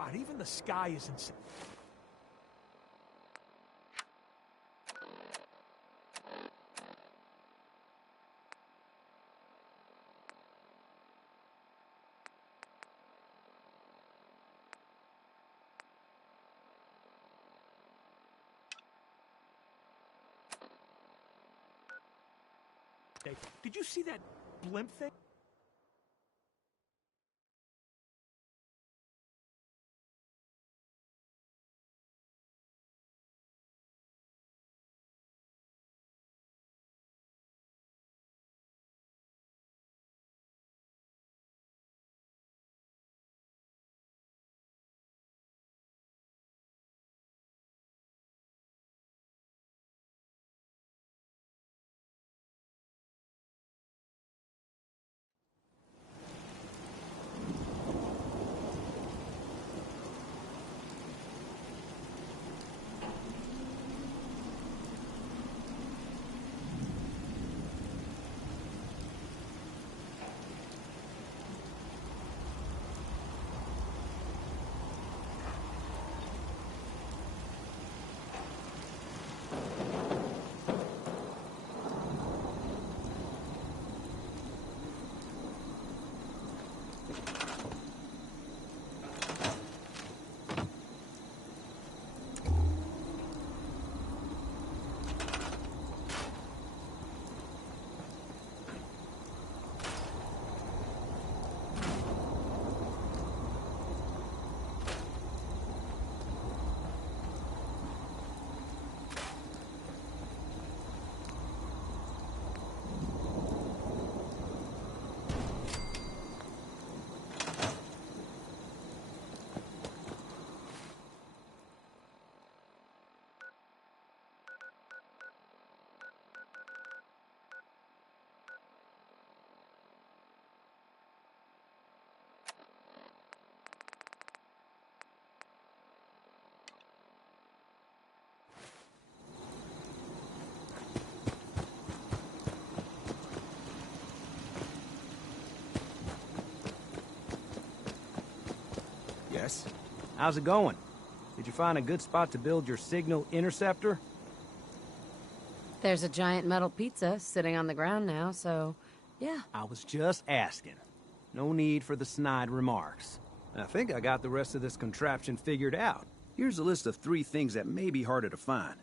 God, even the sky is insane. Did you see that blimp thing? Yes? How's it going? Did you find a good spot to build your signal interceptor? There's a giant metal pizza sitting on the ground now, so yeah. I was just asking. No need for the snide remarks. I think I got the rest of this contraption figured out. Here's a list of 3 things that may be harder to find.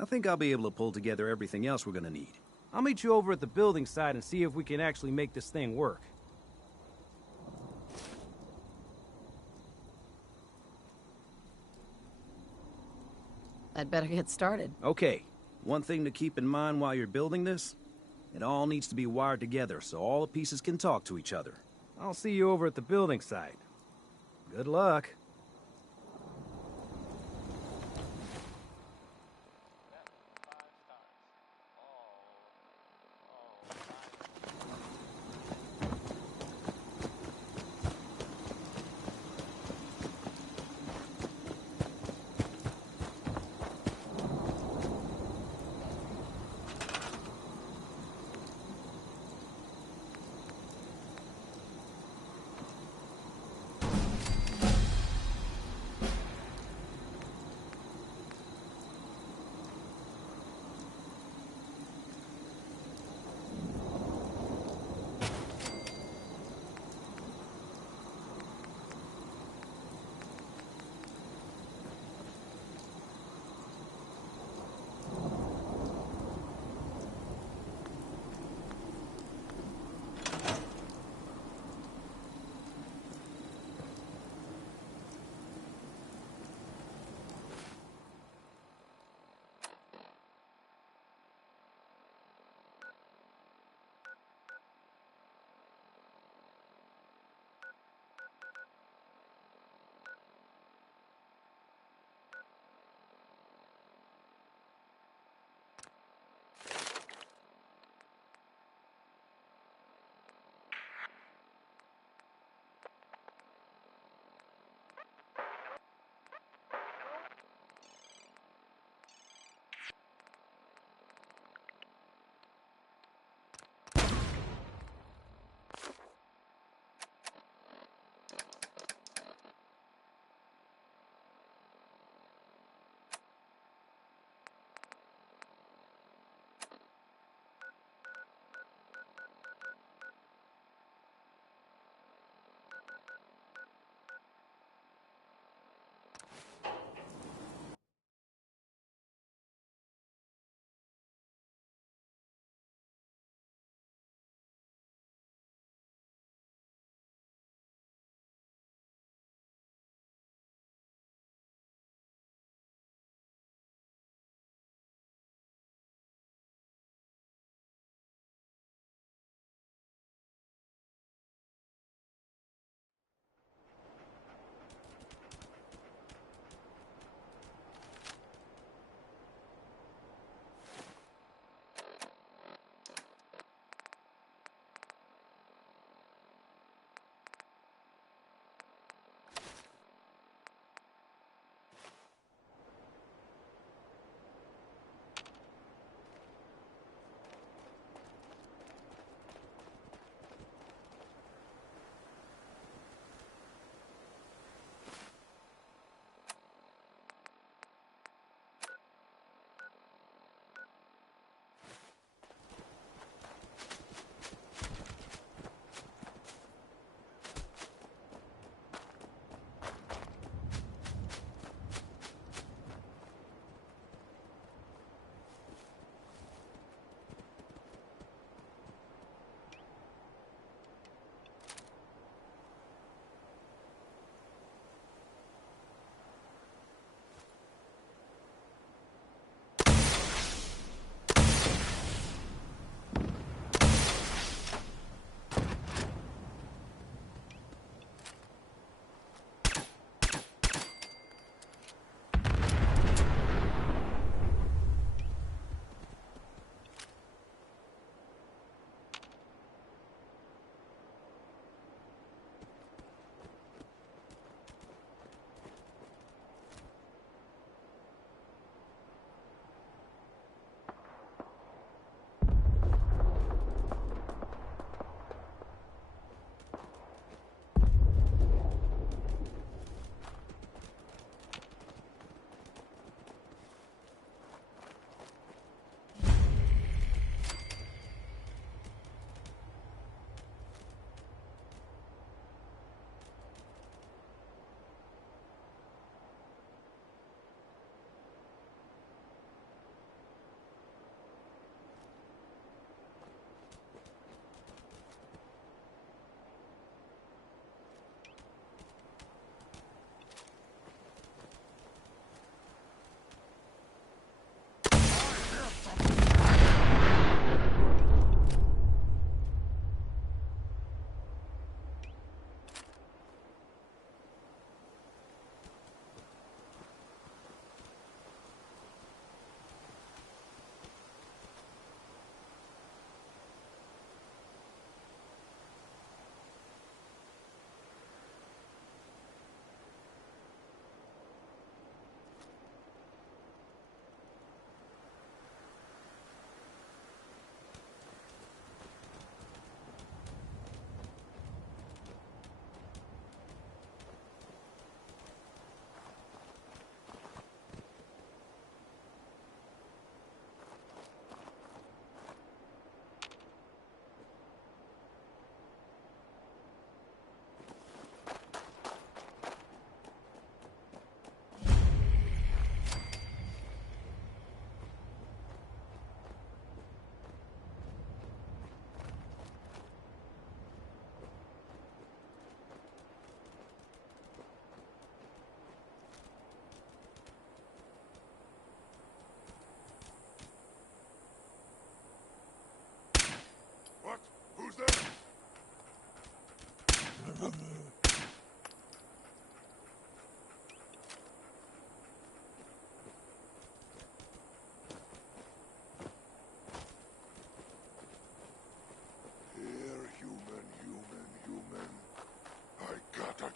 I think I'll be able to pull together everything else we're gonna need. I'll meet you over at the building site and see if we can actually make this thing work. I'd better get started. Okay. One thing to keep in mind while you're building this, it all needs to be wired together so all the pieces can talk to each other. I'll see you over at the building site. Good luck.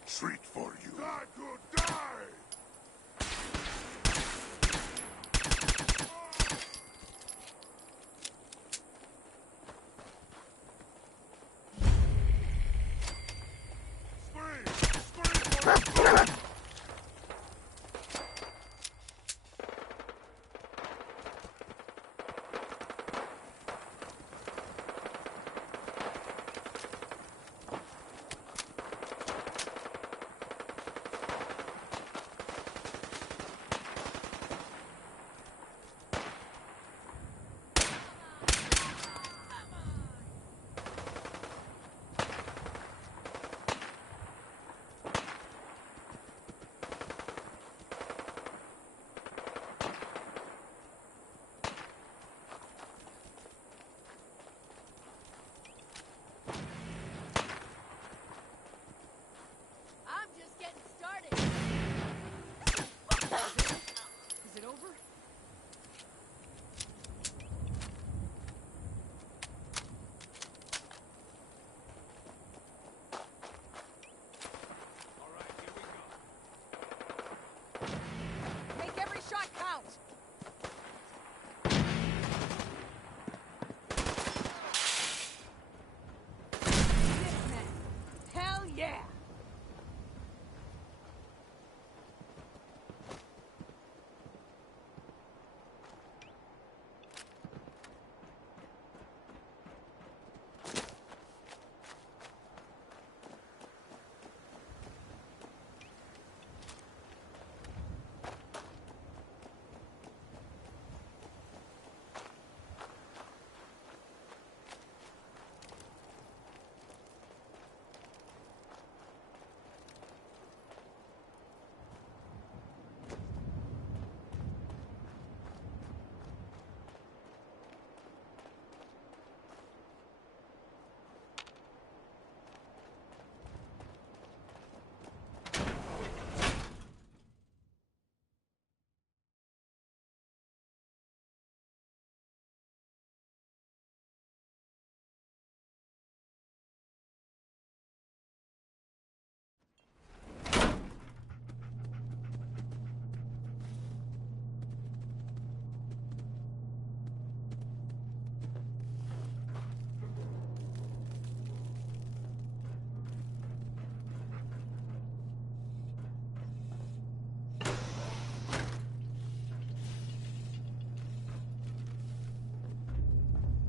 treat for you. God will die! I'm just getting started. Is it over? Make every shot count. Hell yeah!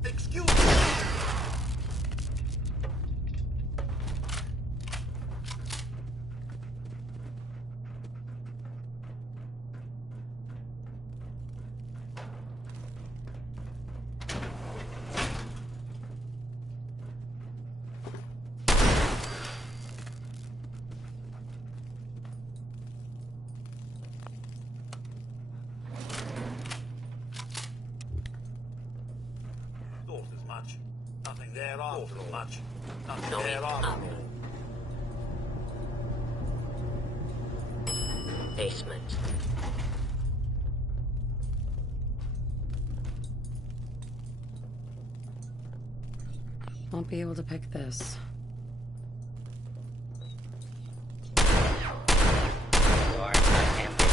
Excuse me! Thought as much. Nothing there after all. Much. Nothing there after all. Basement. Won't be able to pick this. Door empty.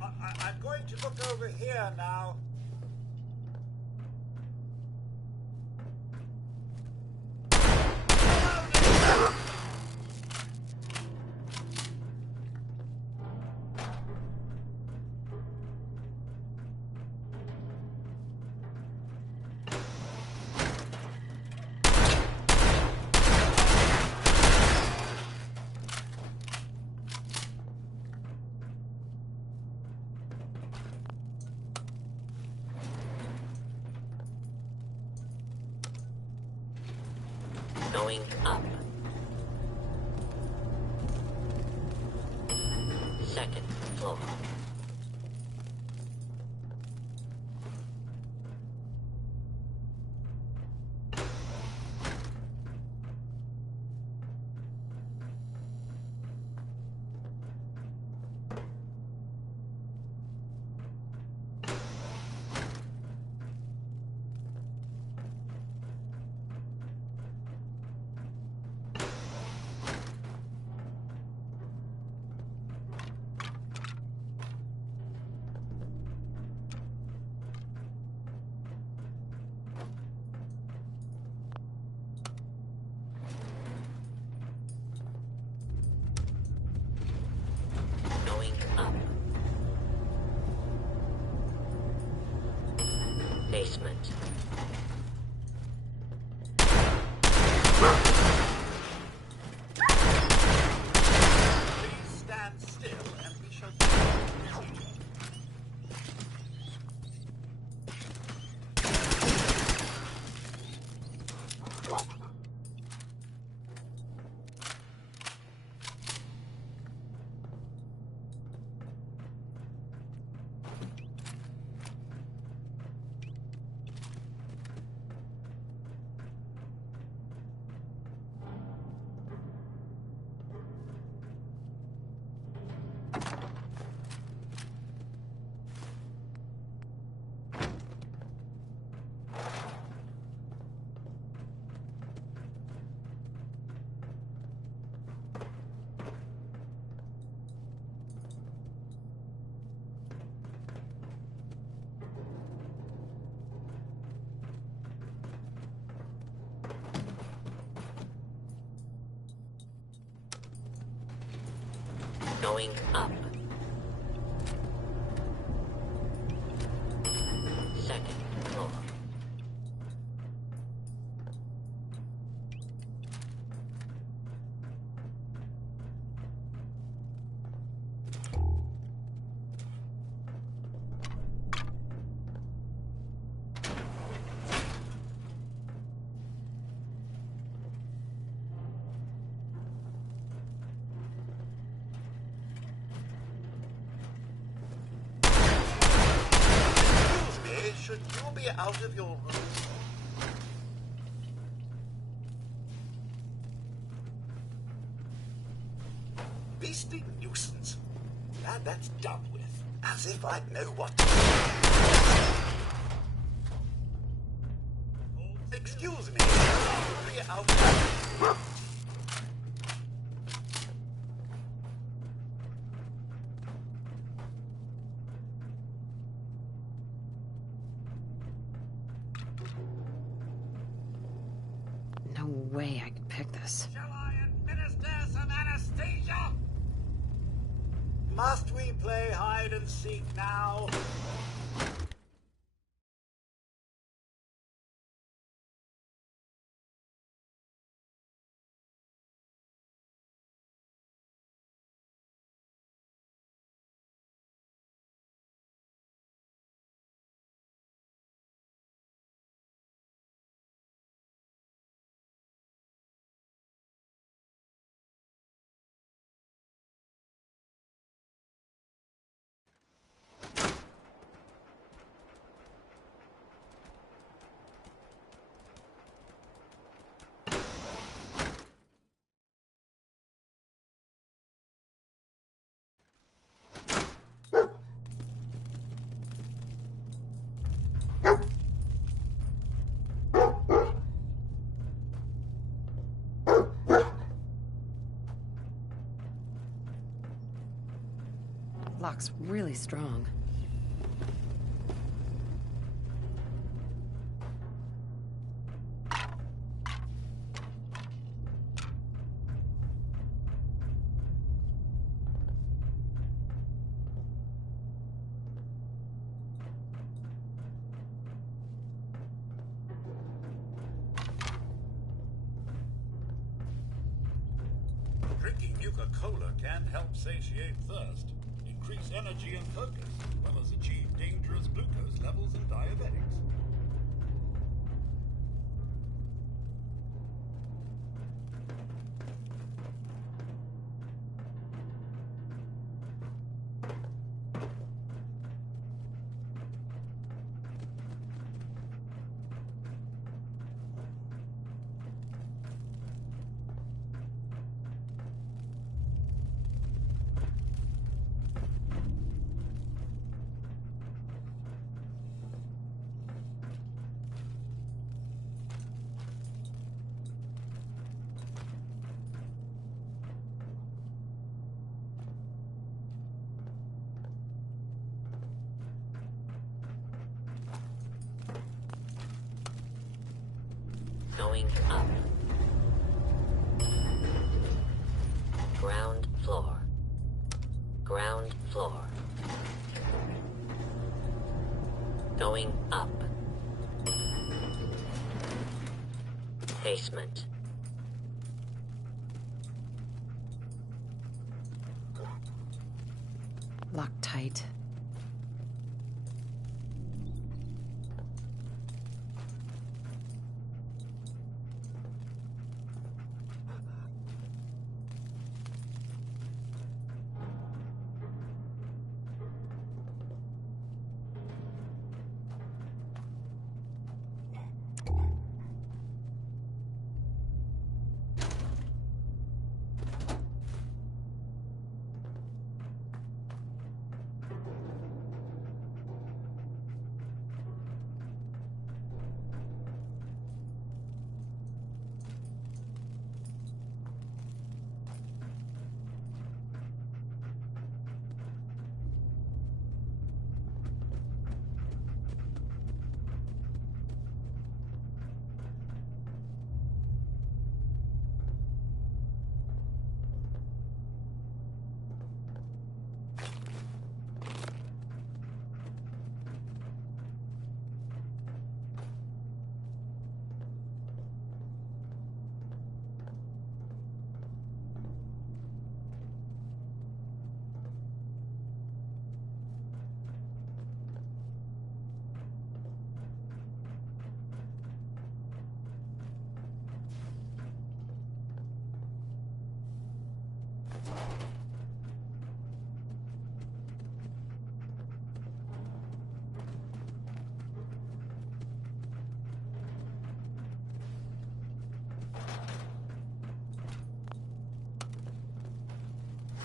I'm going to look over here now. Going up. Second floor. Basement. Please stand still and we shall... Going up. Second floor. Excuse me, should you be out of your room? Beastly nuisance. Glad that's done with. As if I'd know what to do. Excuse me, should you be out of... No way I could pick this. Shall I administer some anesthesia? Must we play hide and seek now? Lock's really strong. Drinking Nuka-Cola can help satiate thirst, increase energy and focus, as well as achieve dangerous glucose levels in diabetics. Going up. Ground floor. Ground floor. Going up. Basement. Locked tight.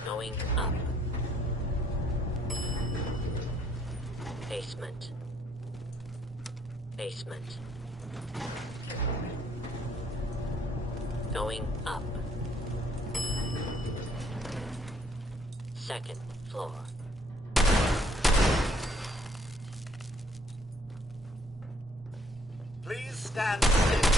Going up. Basement. Basement. Going up. Second floor. Please stand still.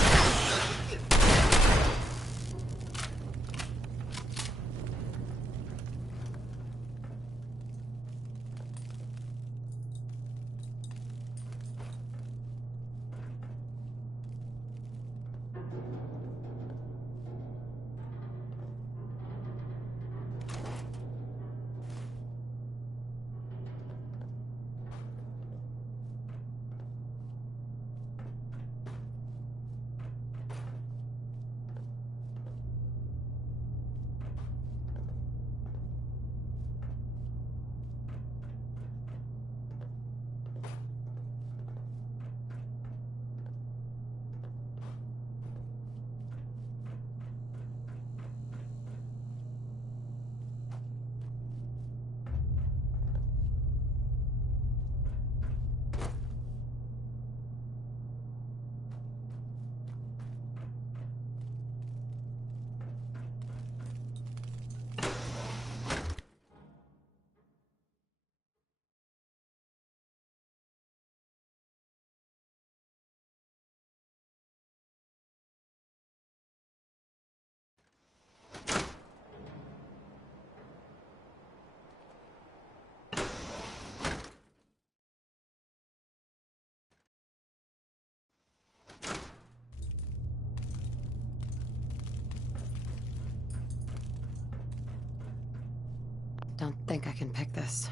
Don't think I can pick this.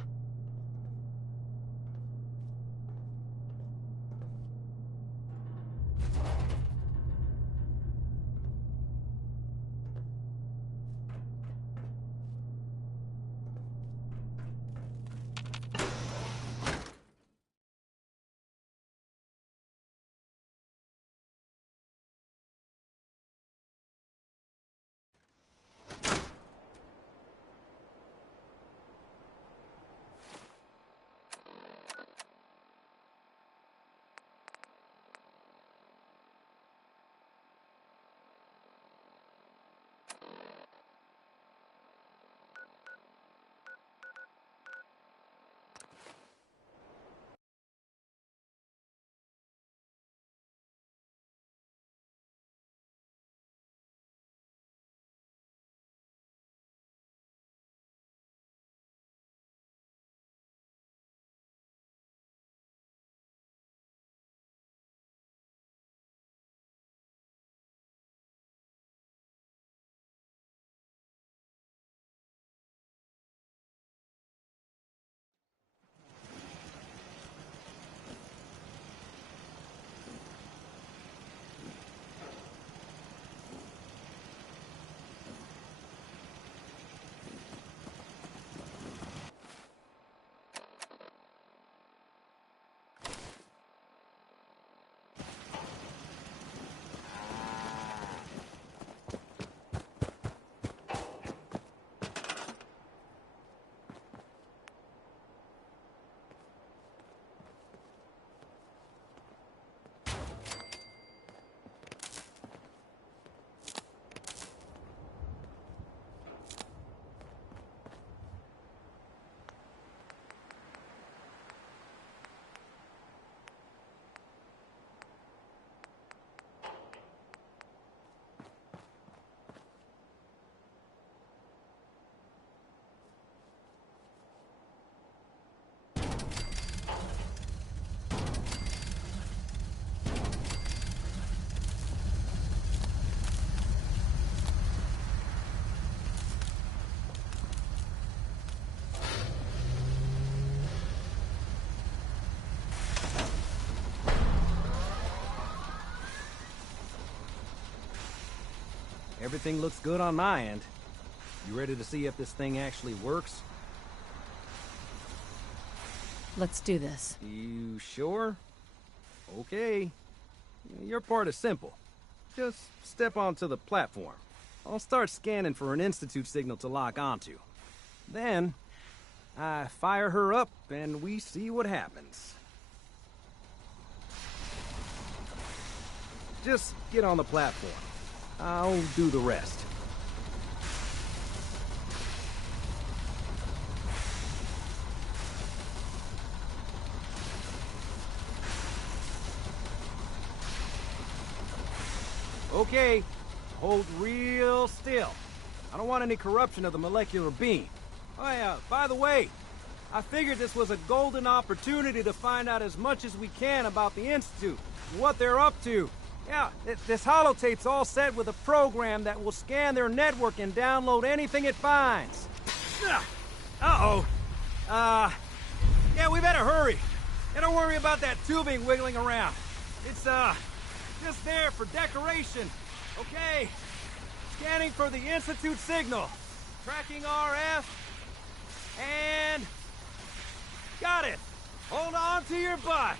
Everything looks good on my end. You ready to see if this thing actually works? Let's do this. You sure? Okay. Your part is simple. Just step onto the platform. I'll start scanning for an Institute signal to lock onto. Then, I fire her up and we see what happens. Just get on the platform. I'll do the rest. Okay, hold real still. I don't want any corruption of the molecular beam. Oh yeah, by the way, I figured this was a golden opportunity to find out as much as we can about the Institute, what they're up to. Yeah, this holotape's all set with a program that will scan their network and download anything it finds. Uh-oh. Yeah, we better hurry. And don't worry about that tubing wiggling around. It's, just there for decoration. Okay. Scanning for the Institute signal. Tracking RF. And... got it. Hold on to your butt.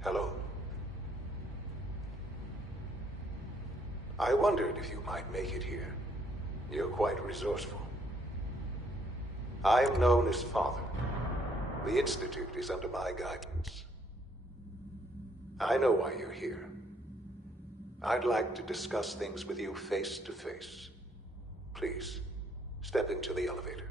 Hello. I wondered if you might make it here. You're quite resourceful. I am known as Father. The Institute is under my guidance. I know why you're here. I'd like to discuss things with you face to face. Please, step into the elevator.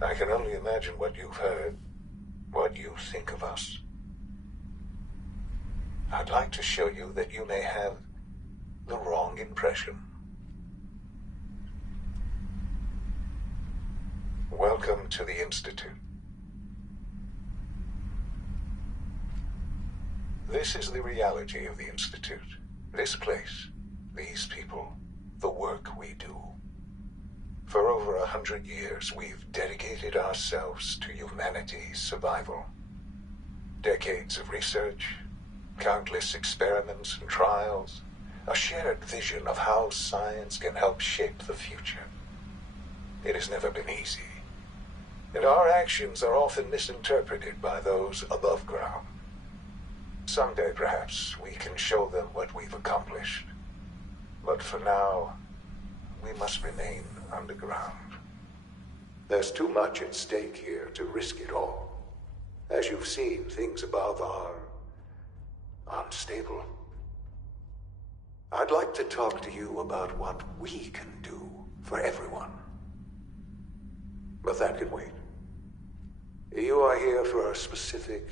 I can only imagine what you've heard, what you think of us. I'd like to show you that you may have the wrong impression. Welcome to the Institute. This is the reality of the Institute. This place, these people, the work we do. For over 100 years, we've dedicated ourselves to humanity's survival. Decades of research, countless experiments and trials, a shared vision of how science can help shape the future. It has never been easy, and our actions are often misinterpreted by those above ground. Someday, perhaps, we can show them what we've accomplished. But for now, we must remain underground. There's too much at stake here to risk it all. As you've seen, things above are unstable. I'd like to talk to you about what we can do for everyone. But that can wait. You are here for a specific,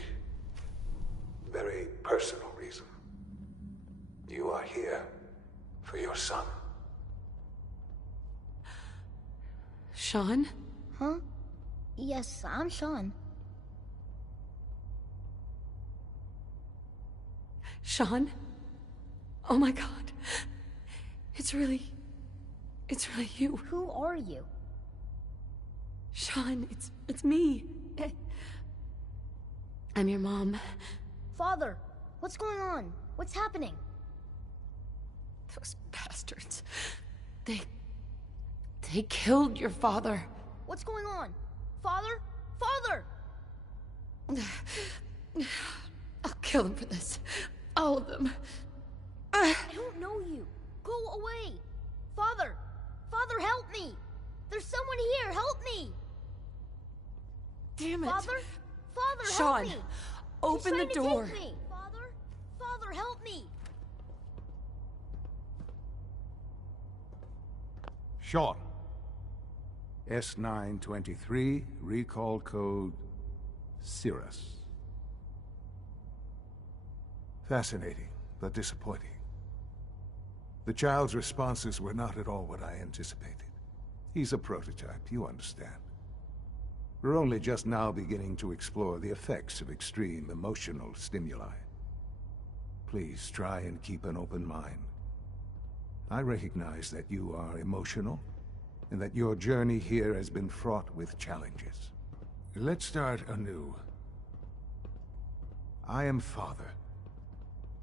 very personal reason. You are here for your son. Sean? Huh? Yes, I'm Sean. Sean? Oh my god. It's really you. Who are you? Sean, it's me. I'm your mom. Father, what's going on? What's happening? Those bastards. They killed your father. What's going on? Father? Father! I'll kill them for this. All of them. I don't know you. Go away. Father! Father, help me! There's someone here, help me! Damn it. Father? Father, Sean, help me! open She's the trying to door. take me. Father? Father, help me! Sean. S923, recall code Cirrus. Fascinating, but disappointing. The child's responses were not at all what I anticipated. He's a prototype, you understand. We're only just now beginning to explore the effects of extreme emotional stimuli. Please try and keep an open mind. I recognize that you are emotional, and that your journey here has been fraught with challenges. Let's start anew. I am Father.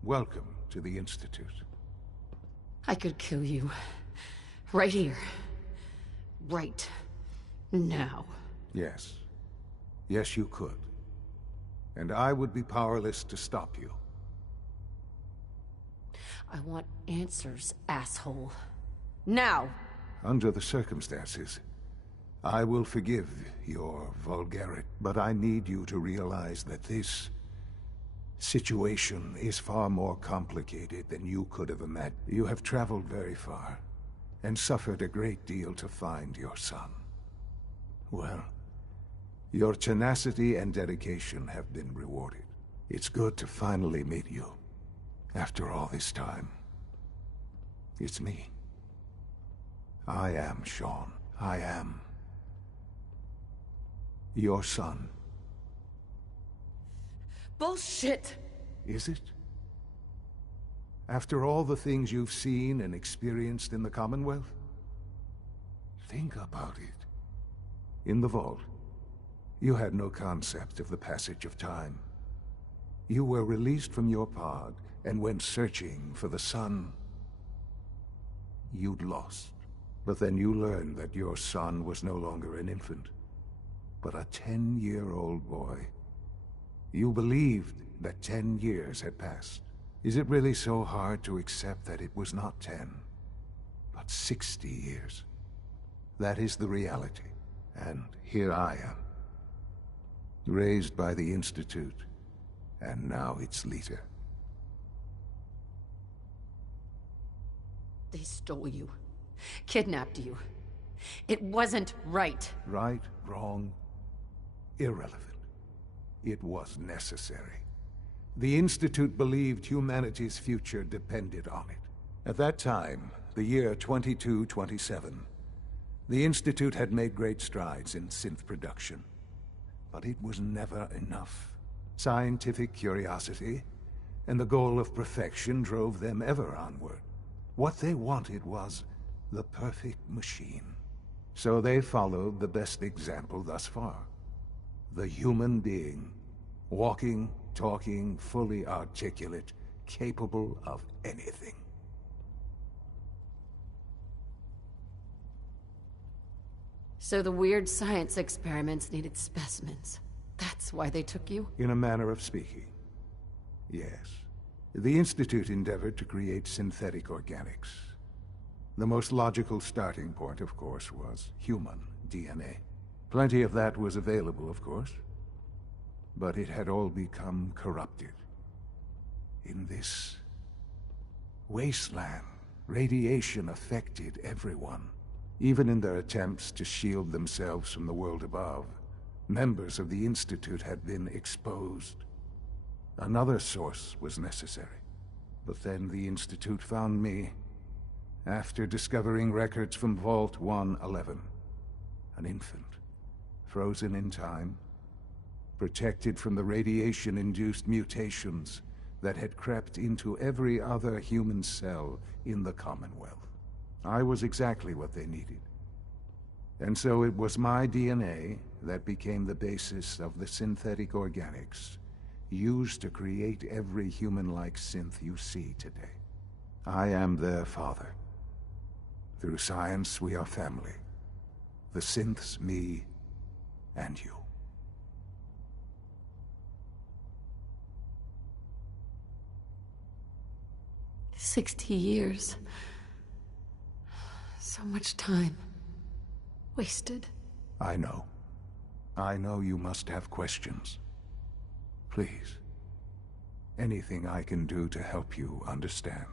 Welcome to the Institute. I could kill you. Right here. Right now. Yes. Yes, you could. And I would be powerless to stop you. I want answers, asshole. Now! Under the circumstances, I will forgive your vulgarity, but I need you to realize that this situation is far more complicated than you could have imagined. You have traveled very far, and suffered a great deal to find your son. Well, your tenacity and dedication have been rewarded. It's good to finally meet you, after all this time. It's me. I am Sean. I am your son. Bullshit! Is it? After all the things you've seen and experienced in the Commonwealth? Think about it. In the vault, you had no concept of the passage of time. You were released from your pod and went searching for the son you'd lost. But then you learned that your son was no longer an infant, but a 10-year-old boy. You believed that 10 years had passed. Is it really so hard to accept that it was not 10, but 60 years? That is the reality, and here I am. Raised by the Institute, and now its leader. They stole you. Kidnapped you. It wasn't right. Right, wrong, irrelevant. It was necessary. The Institute believed humanity's future depended on it. At that time, the year 2227, the Institute had made great strides in synth production. But it was never enough. Scientific curiosity and the goal of perfection drove them ever onward. What they wanted was the perfect machine. So they followed the best example thus far. The human being. Walking, talking, fully articulate, capable of anything. So the weird science experiments needed specimens. That's why they took you? In a manner of speaking. Yes. The Institute endeavored to create synthetic organics. The most logical starting point, of course, was human DNA. Plenty of that was available, of course. But it had all become corrupted. In this wasteland, radiation affected everyone. Even in their attempts to shield themselves from the world above, members of the Institute had been exposed. Another source was necessary. But then the Institute found me, after discovering records from Vault 111. An infant, frozen in time, protected from the radiation-induced mutations that had crept into every other human cell in the Commonwealth. I was exactly what they needed. And so it was my DNA that became the basis of the synthetic organics used to create every human-like synth you see today. I am their father. Through science, we are family. The synths, me, and you. 60 years. So much time. Wasted. I know. I know you must have questions. Please. Anything I can do to help you understand.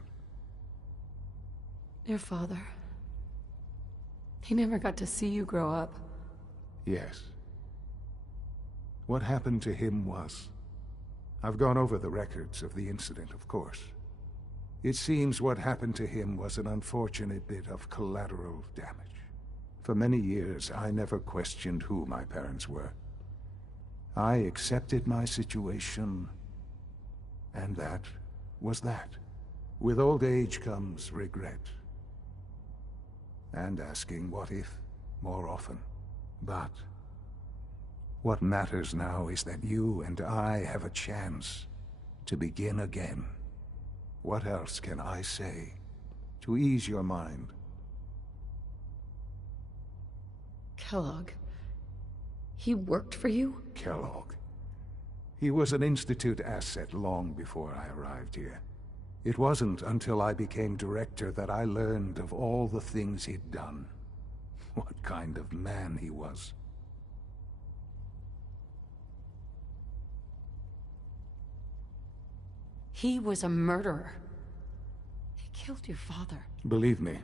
Your father. He never got to see you grow up. Yes. What happened to him was... I've gone over the records of the incident, of course. It seems what happened to him was an unfortunate bit of collateral damage. For many years, I never questioned who my parents were. I accepted my situation, and that was that. With old age comes regret. And asking what if more often. But what matters now is that you and I have a chance to begin again. What else can I say to ease your mind? Kellogg. He worked for you? Kellogg. He was an Institute asset long before I arrived here. It wasn't until I became director that I learned of all the things he'd done. What kind of man he was. He was a murderer. He killed your father. Believe me,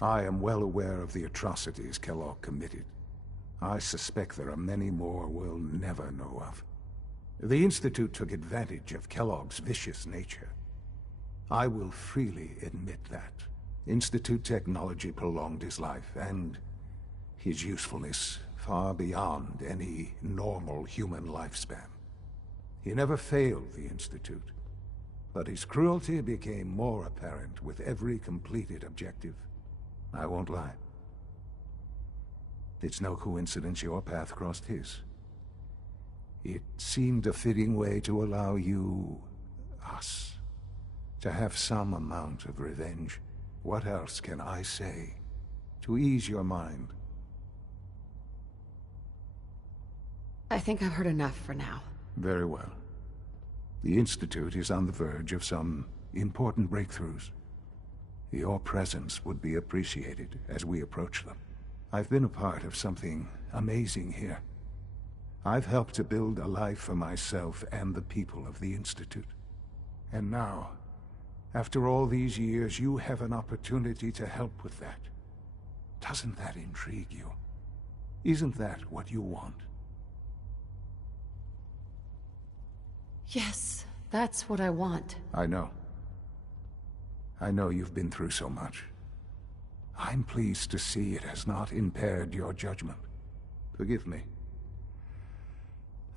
I am well aware of the atrocities Kellogg committed. I suspect there are many more we'll never know of. The Institute took advantage of Kellogg's vicious nature. I will freely admit that. Institute technology prolonged his life, and his usefulness far beyond any normal human lifespan. He never failed the Institute, but his cruelty became more apparent with every completed objective. I won't lie. It's no coincidence your path crossed his. It seemed a fitting way to allow you, us, to have some amount of revenge. What else can I say to ease your mind? I think I've heard enough for now. Very well. The Institute is on the verge of some important breakthroughs. Your presence would be appreciated as we approach them. I've been a part of something amazing here. I've helped to build a life for myself and the people of the Institute. And now, after all these years, you have an opportunity to help with that. Doesn't that intrigue you? Isn't that what you want? Yes, that's what I want. I know. I know you've been through so much. I'm pleased to see it has not impaired your judgment. Forgive me.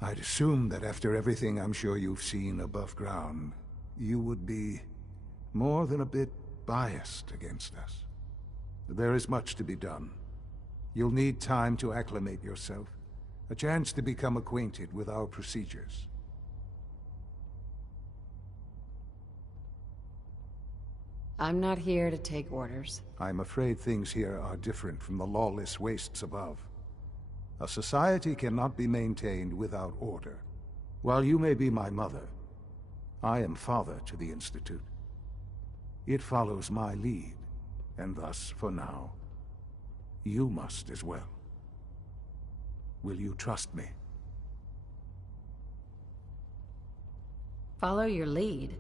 I'd assumed that after everything I'm sure you've seen above ground, you would be more than a bit biased against us. There is much to be done. You'll need time to acclimate yourself, a chance to become acquainted with our procedures. I'm not here to take orders. I'm afraid things here are different from the lawless wastes above. A society cannot be maintained without order. While you may be my mother, I am father to the Institute. It follows my lead, and thus, for now, you must as well. Will you trust me? Follow your lead?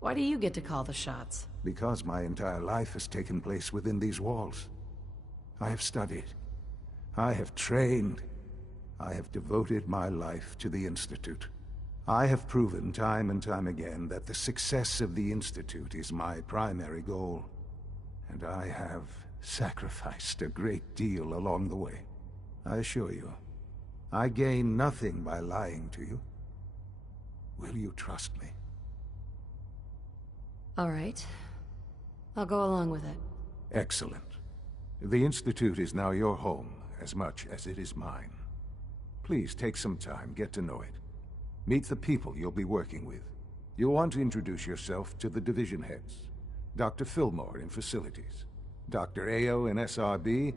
Why do you get to call the shots? Because my entire life has taken place within these walls. I have studied. I have trained. I have devoted my life to the Institute. I have proven time and time again that the success of the Institute is my primary goal. And I have sacrificed a great deal along the way. I assure you, I gain nothing by lying to you. Will you trust me? All right. I'll go along with it. Excellent. The Institute is now your home, as much as it is mine. Please take some time, get to know it. Meet the people you'll be working with. You'll want to introduce yourself to the division heads. Dr. Fillmore in Facilities, Dr. Ayo in SRB,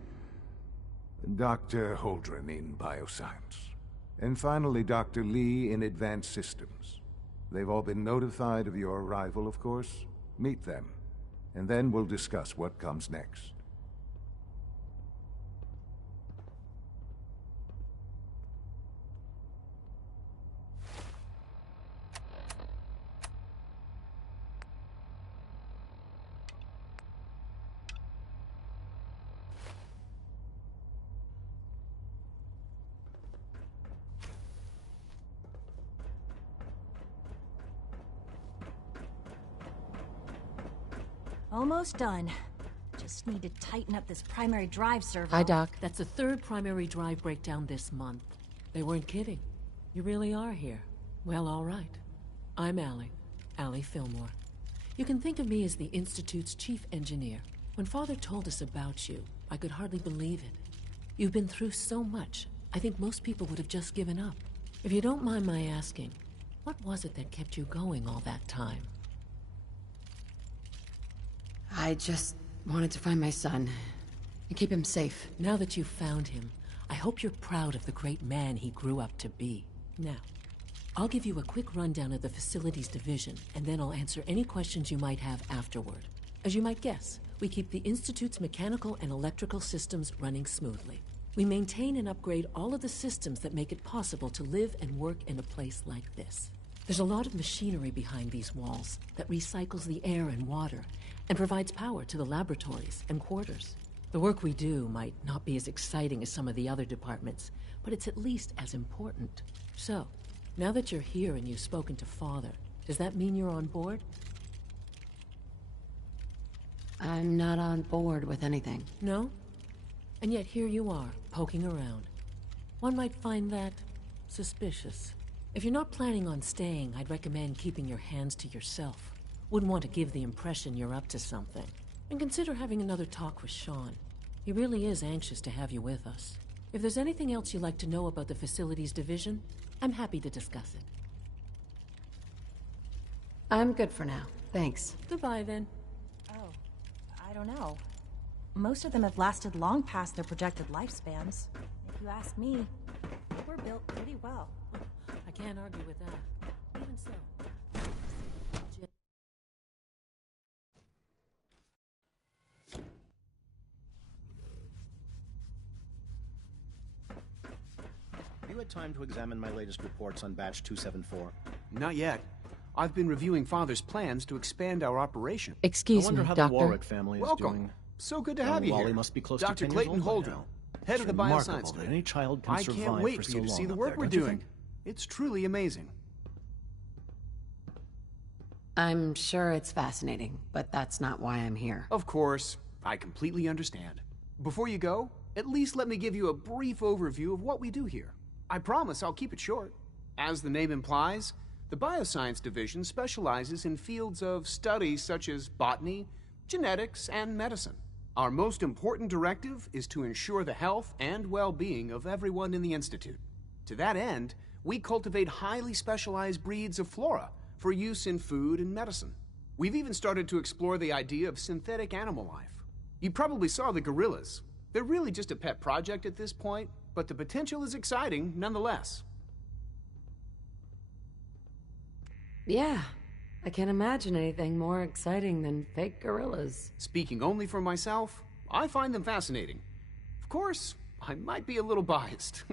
Dr. Holdren in Bioscience, and finally Dr. Lee in Advanced Systems. They've all been notified of your arrival, of course. Meet them, and then we'll discuss what comes next. Almost done. Just need to tighten up this primary drive servo. Hi, Doc. That's the third primary drive breakdown this month. They weren't kidding. You really are here. Well, all right. I'm Allie Fillmore. You can think of me as the Institute's chief engineer. When Father told us about you, I could hardly believe it. You've been through so much, I think most people would have just given up. If you don't mind my asking, what was it that kept you going all that time? I just wanted to find my son and keep him safe. Now that you've found him, I hope you're proud of the great man he grew up to be. Now, I'll give you a quick rundown of the Facilities Division, and then I'll answer any questions you might have afterward. As you might guess, we keep the Institute's mechanical and electrical systems running smoothly. We maintain and upgrade all of the systems that make it possible to live and work in a place like this. There's a lot of machinery behind these walls that recycles the air and water and provides power to the laboratories and quarters. The work we do might not be as exciting as some of the other departments, but it's at least as important. So, now that you're here and you've spoken to Father, does that mean you're on board? I'm not on board with anything. No? And yet here you are, poking around. One might find that suspicious. If you're not planning on staying, I'd recommend keeping your hands to yourself. Wouldn't want to give the impression you're up to something. And consider having another talk with Sean. He really is anxious to have you with us. If there's anything else you'd like to know about the Facilities Division, I'm happy to discuss it. I'm good for now. Thanks. Goodbye, then. Oh, I don't know. Most of them have lasted long past their projected lifespans. If you ask me, we're built pretty well. I can't argue with that. Even so. Have you had time to examine my latest reports on Batch 274? Not yet. I've been reviewing Father's plans to expand our operation. I Excuse wonder me, how Doctor. the Warwick family is Welcome. doing. So good to Young have you Wally here. must be close Dr. to 10 Clayton years old by Holdren, now. head It's of the remarkable Bioscience that Group. any child can I survive can't wait for for so you to see long the up work there, we're don't you doing. think? It's truly amazing. I'm sure it's fascinating, but that's not why I'm here. Of course, I completely understand. Before you go, at least let me give you a brief overview of what we do here. I promise I'll keep it short. As the name implies, the Bioscience Division specializes in fields of study such as botany, genetics, and medicine. Our most important directive is to ensure the health and well-being of everyone in the Institute. To that end, we cultivate highly specialized breeds of flora for use in food and medicine. We've even started to explore the idea of synthetic animal life. You probably saw the gorillas. They're really just a pet project at this point, but the potential is exciting nonetheless. Yeah, I can't imagine anything more exciting than fake gorillas. Speaking only for myself, I find them fascinating. Of course, I might be a little biased.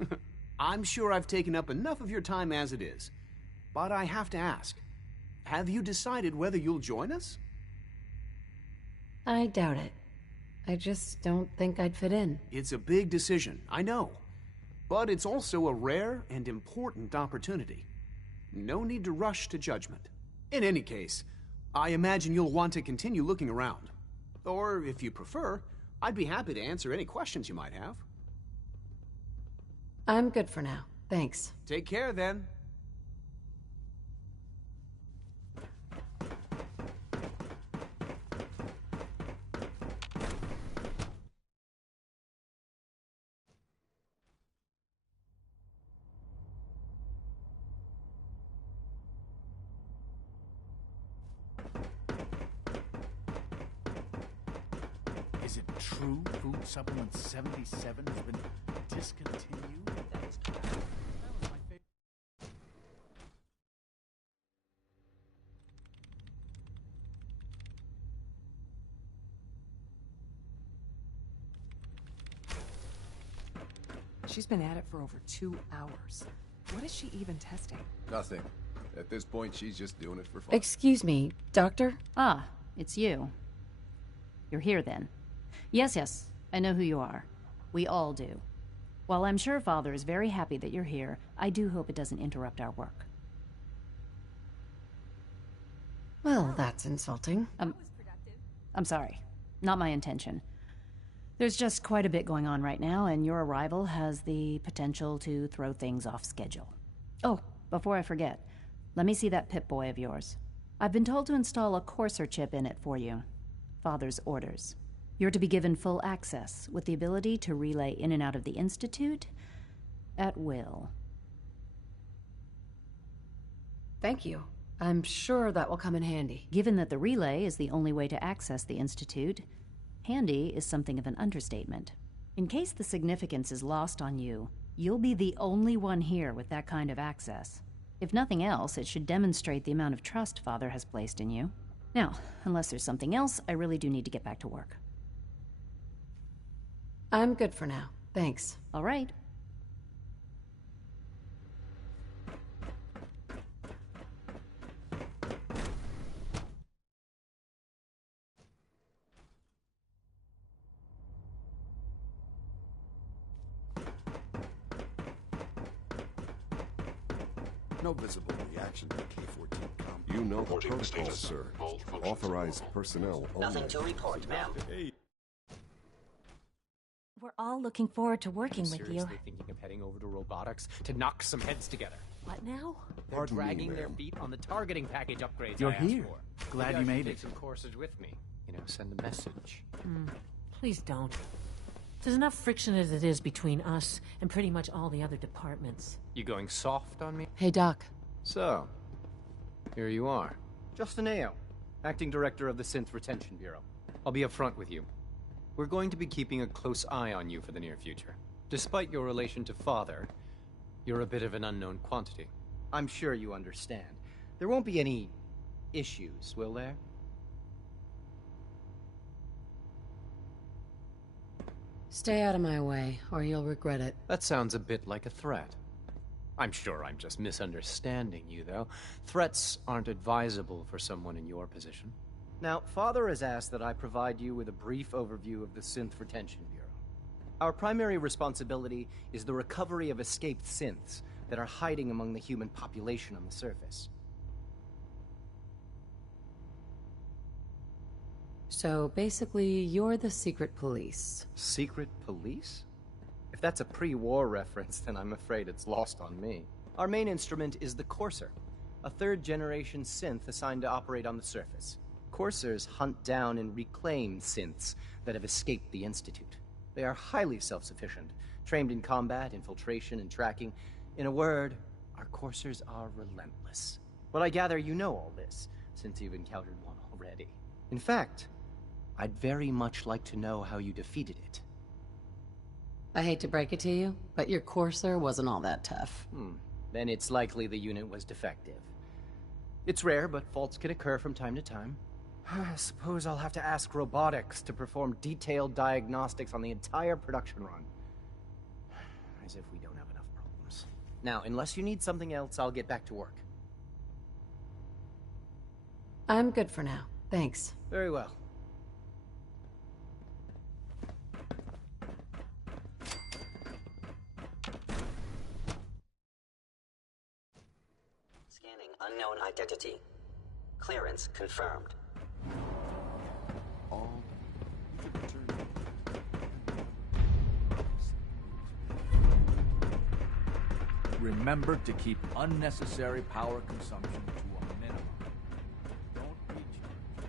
I'm sure I've taken up enough of your time as it is. But I have to ask, have you decided whether you'll join us? I doubt it. I just don't think I'd fit in. It's a big decision, I know. But it's also a rare and important opportunity. No need to rush to judgment. In any case, I imagine you'll want to continue looking around. Or, if you prefer, I'd be happy to answer any questions you might have. I'm good for now. Thanks. Take care, then. Is it true Food Supplement 77 has been discontinued? That is correct. That was my favorite. She's been at it for over 2 hours. What is she even testing? Nothing. At this point, she's just doing it for fun. Excuse me, Doctor? Ah, it's you. You're here then. Yes, I know who you are. We all do. While I'm sure Father is very happy that you're here, I do hope it doesn't interrupt our work. Well, that's insulting. I'm sorry. Not my intention. There's just quite a bit going on right now, and your arrival has the potential to throw things off schedule. Oh, before I forget, let me see that Pip-Boy of yours. I've been told to install a Courser chip in it for you. Father's orders. You're to be given full access, with the ability to relay in and out of the Institute at will. Thank you. I'm sure that will come in handy. Given that the relay is the only way to access the Institute, handy is something of an understatement. In case the significance is lost on you, you'll be the only one here with that kind of access. If nothing else, it should demonstrate the amount of trust Father has placed in you. Now, unless there's something else, I really do need to get back to work. I'm good for now. Thanks. All right. No visible reaction to K-14 combat. You know the protocol, sir. Authorized personnel only. Nothing to report, ma'am. We're all looking forward to working with you. Seriously thinking of heading over to robotics to knock some heads together. What now? They're Pardon me, dragging their ma'am. feet on the targeting package upgrades You're I asked here. for. Glad Maybe I you should made take it. some courses with me. You know, send a message. Please don't. There's enough friction as it is between us and pretty much all the other departments. You going soft on me? Hey, Doc. So, here you are. Justin Ao, Acting Director of the Synth Retention Bureau. I'll be upfront with you. We're going to be keeping a close eye on you for the near future. Despite your relation to Father, you're a bit of an unknown quantity. I'm sure you understand. There won't be any issues, will there? Stay out of my way, or you'll regret it. That sounds a bit like a threat. I'm sure I'm just misunderstanding you, though. Threats aren't advisable for someone in your position. Now, Father has asked that I provide you with a brief overview of the Synth Retention Bureau. Our primary responsibility is the recovery of escaped synths that are hiding among the human population on the surface. So, basically, you're the secret police. Secret police? If that's a pre-war reference, then I'm afraid it's lost on me. Our main instrument is the Courser, a third-generation synth assigned to operate on the surface. Coursers hunt down and reclaim synths that have escaped the Institute. They are highly self-sufficient, trained in combat, infiltration, and tracking. In a word, our Coursers are relentless. Well, I gather you know all this, since you've encountered one already. In fact, I'd very much like to know how you defeated it. I hate to break it to you, but your Courser wasn't all that tough. Then it's likely the unit was defective. It's rare, but faults can occur from time to time. I suppose I'll have to ask robotics to perform detailed diagnostics on the entire production run. As if we don't have enough problems. Now, unless you need something else, I'll get back to work. I'm good for now. Thanks. Very well. Scanning unknown identity. Clearance confirmed. All you can return. Remember to keep unnecessary power consumption to a minimum. Don't recharge.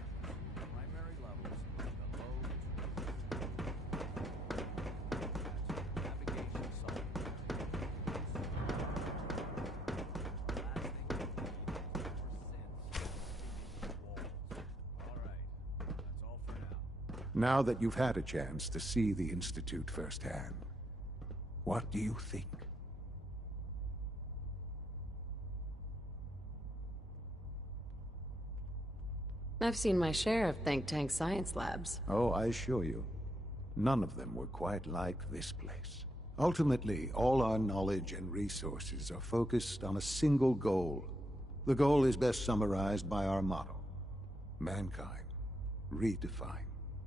Primary levels are below. Navigation software. Now that you've had a chance to see the Institute firsthand, what do you think? I've seen my share of think tank science labs. Oh, I assure you, none of them were quite like this place. Ultimately, all our knowledge and resources are focused on a single goal. The goal is best summarized by our motto: mankind, redefine.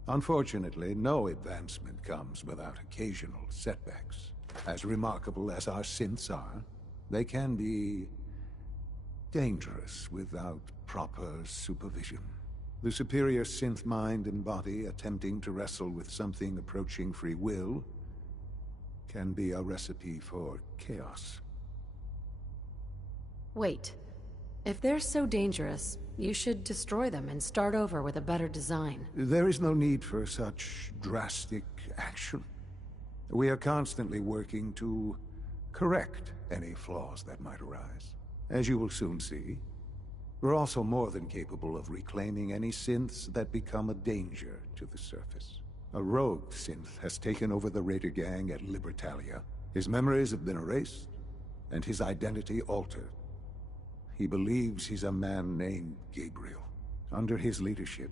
Unfortunately, no advancement comes without occasional setbacks. As remarkable as our synths are, they can be dangerous without proper supervision. The superior synth mind and body attempting to wrestle with something approaching free will can be a recipe for chaos. Wait. If they're so dangerous, you should destroy them and start over with a better design. There is no need for such drastic action. We are constantly working to correct any flaws that might arise. As you will soon see, we're also more than capable of reclaiming any synths that become a danger to the surface. A rogue synth has taken over the Raider gang at Libertalia. His memories have been erased, and his identity altered. He believes he's a man named Gabriel. Under his leadership,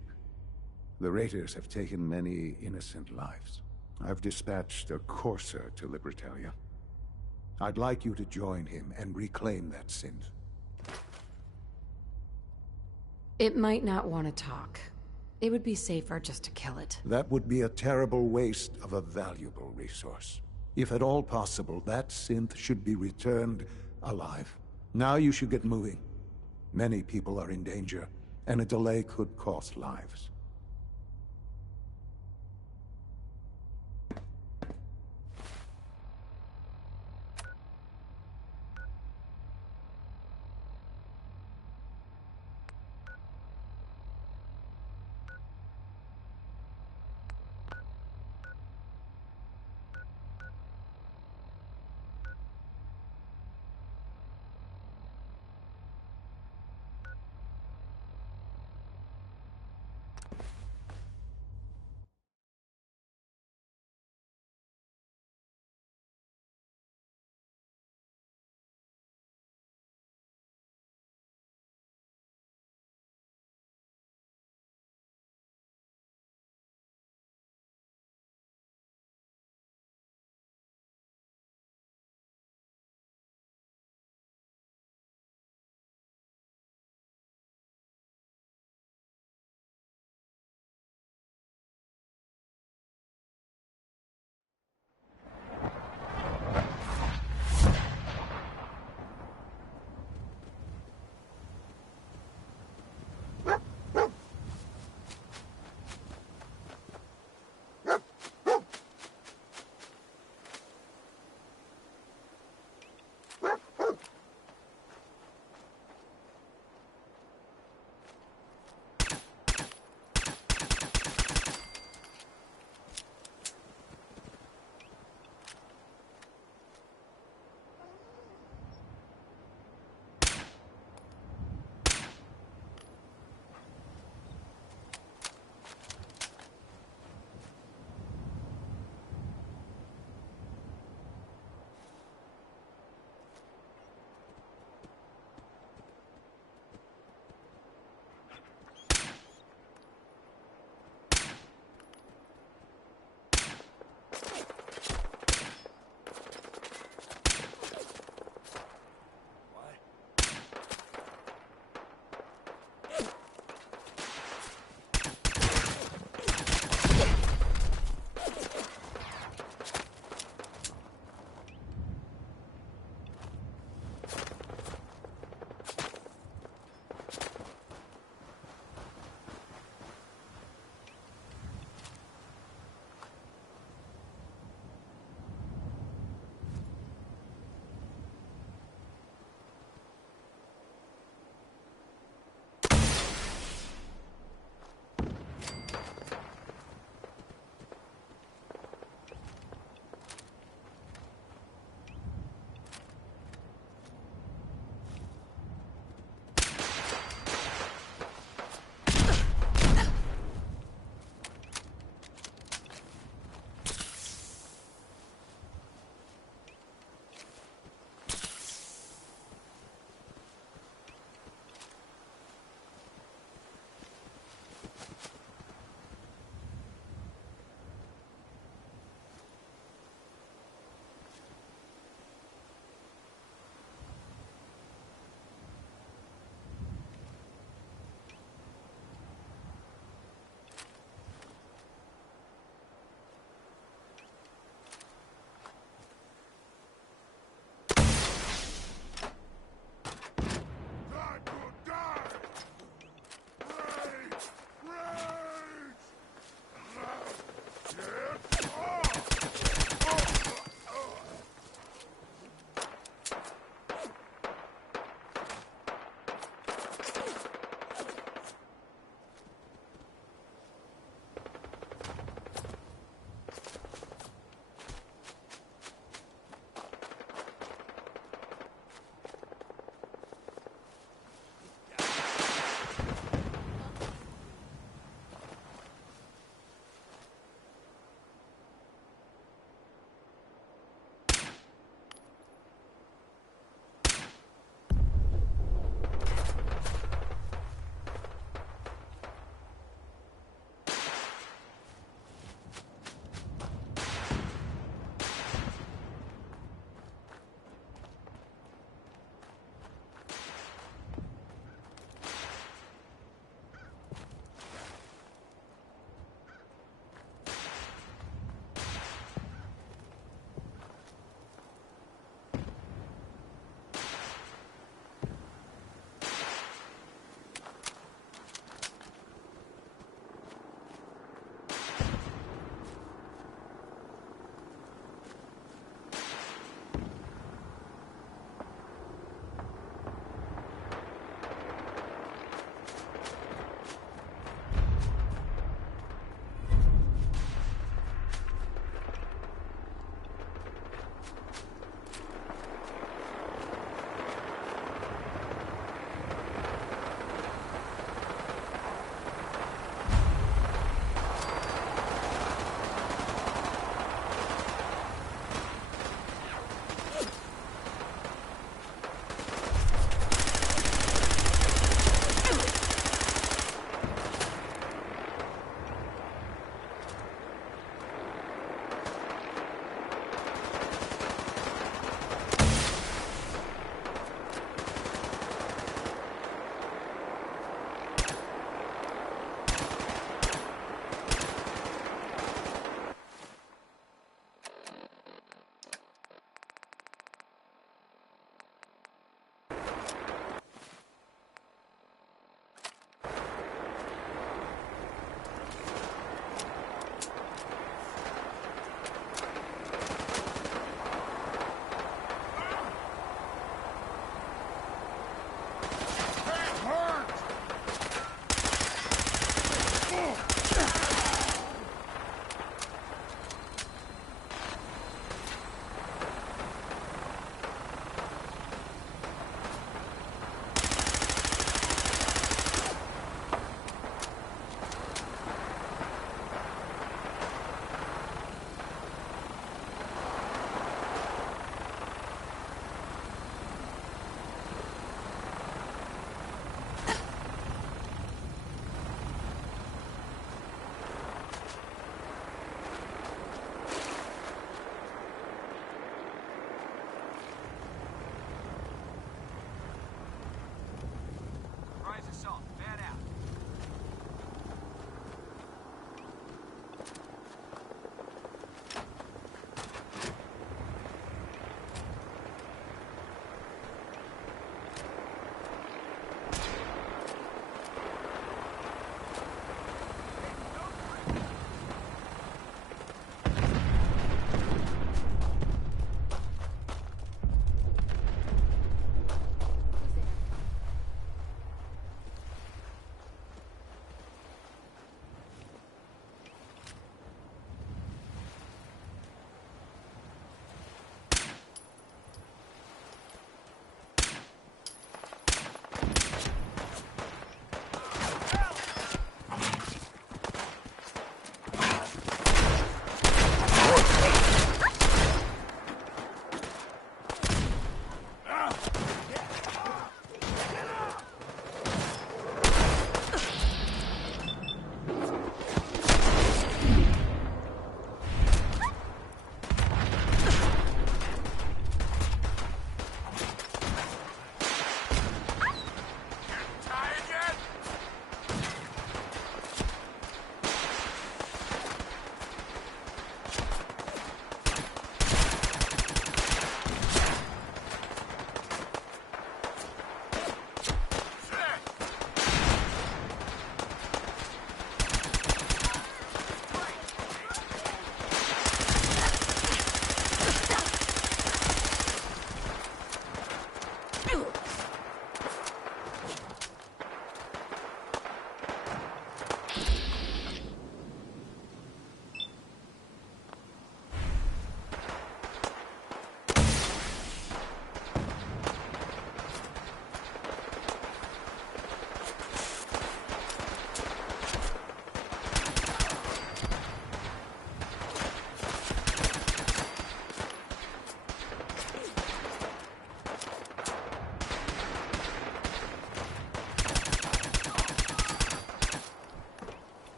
the Raiders have taken many innocent lives. I've dispatched a courser to Libertalia. I'd like you to join him and reclaim that synth. It might not want to talk. It would be safer just to kill it. That would be a terrible waste of a valuable resource. If at all possible, that synth should be returned alive. Now you should get moving. Many people are in danger, and a delay could cost lives.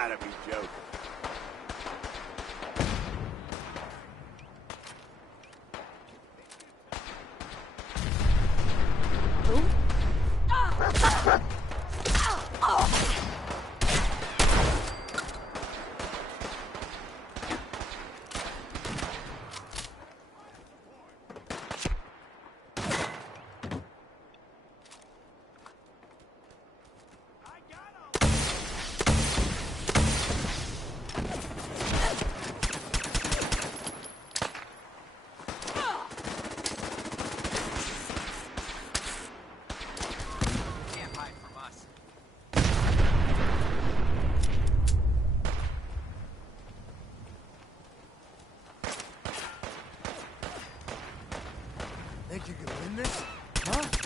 gotta be joking. Think you can win this? Huh?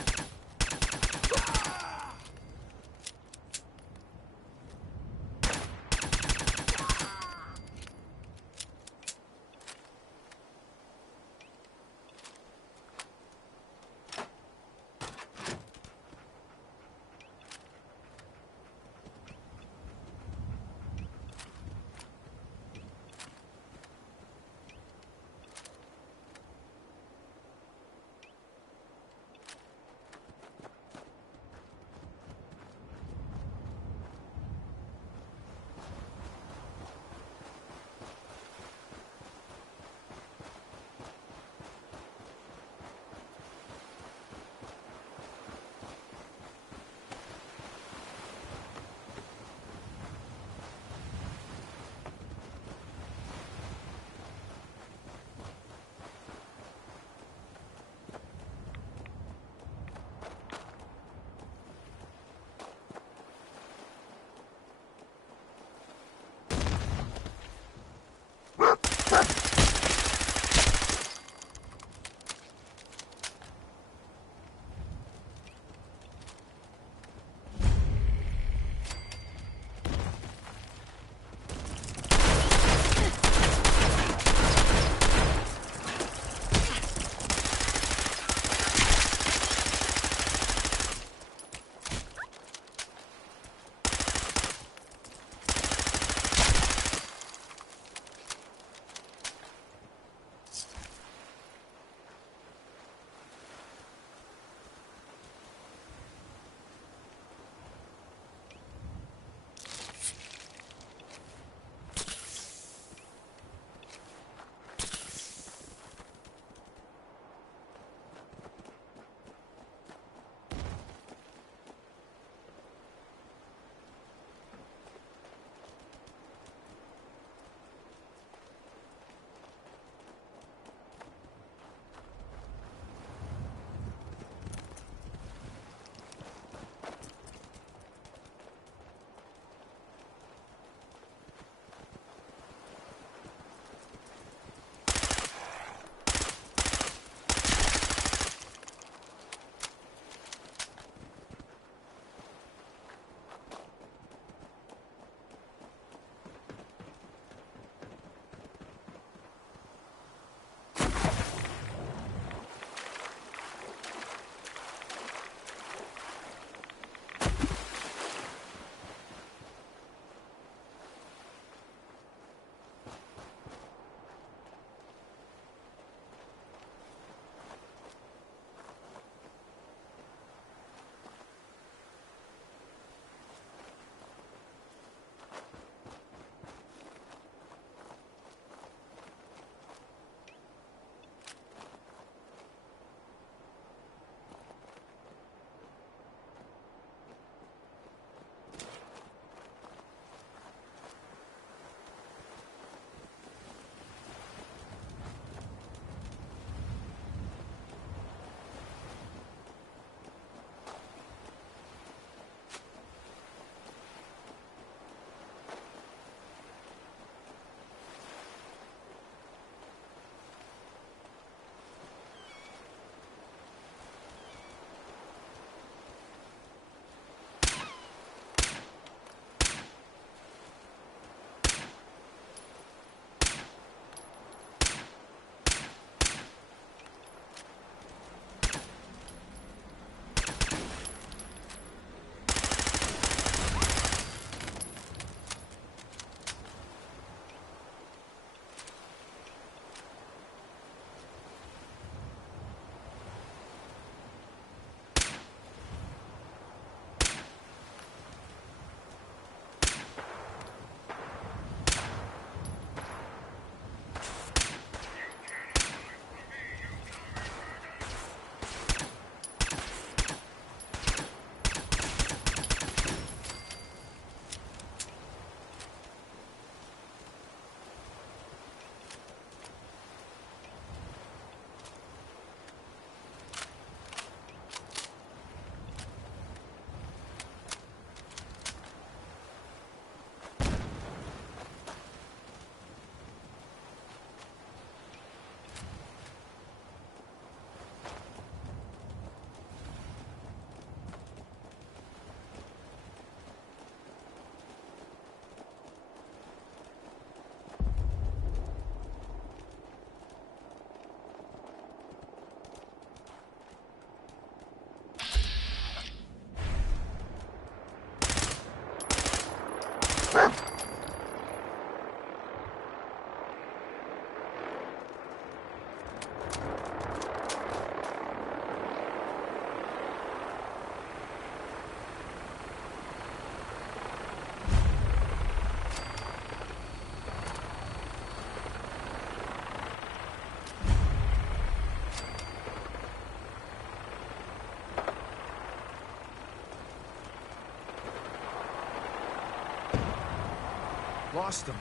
lost him.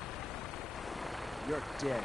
You're dead.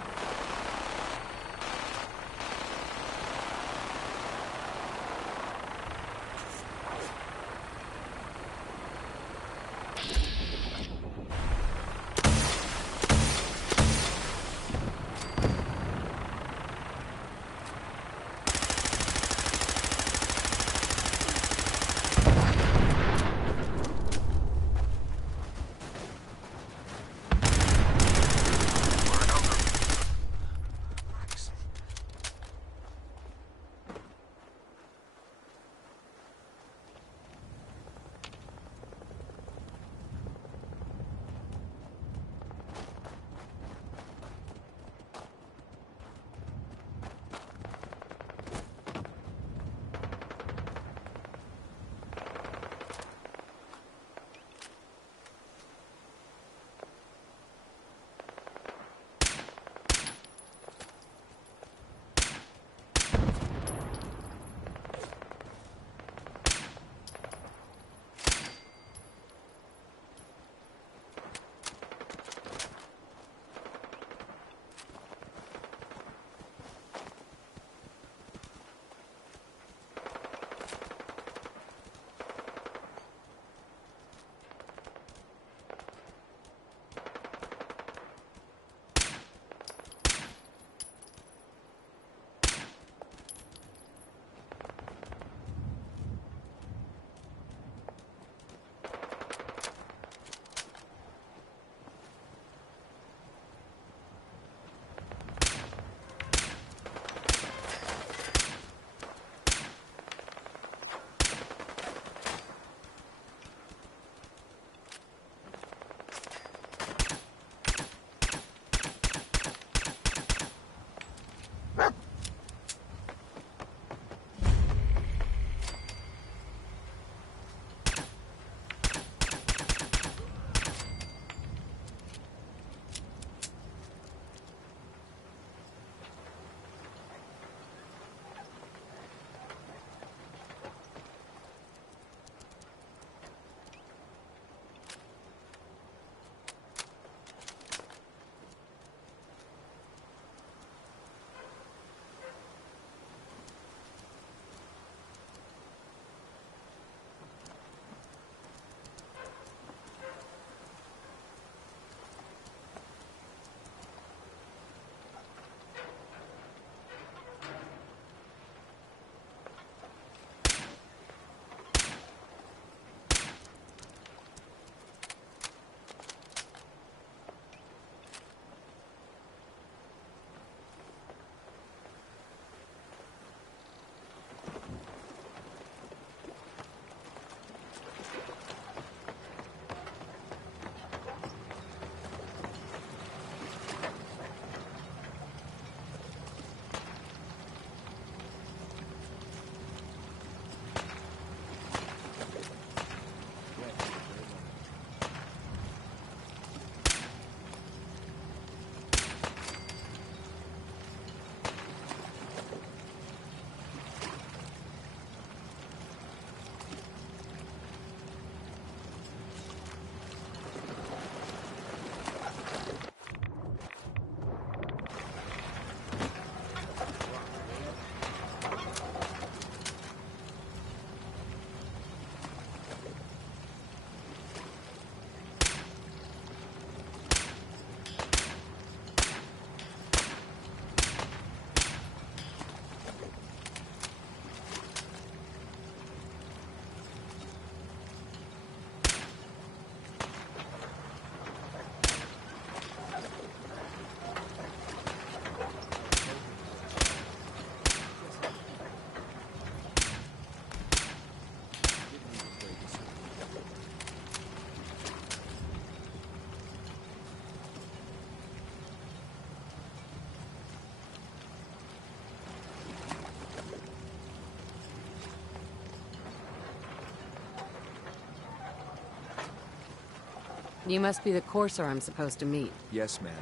You must be the courser I'm supposed to meet. Yes, ma'am.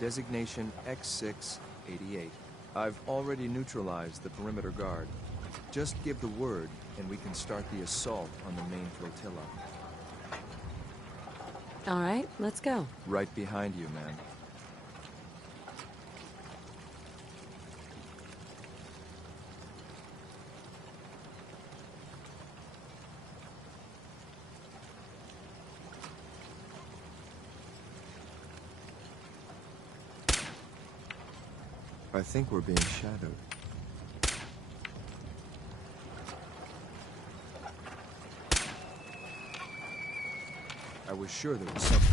Designation X688. I've already neutralized the perimeter guard. Just give the word, and we can start the assault on the main flotilla. All right, let's go. Right behind you, man. I think we're being shadowed. I was sure there was something.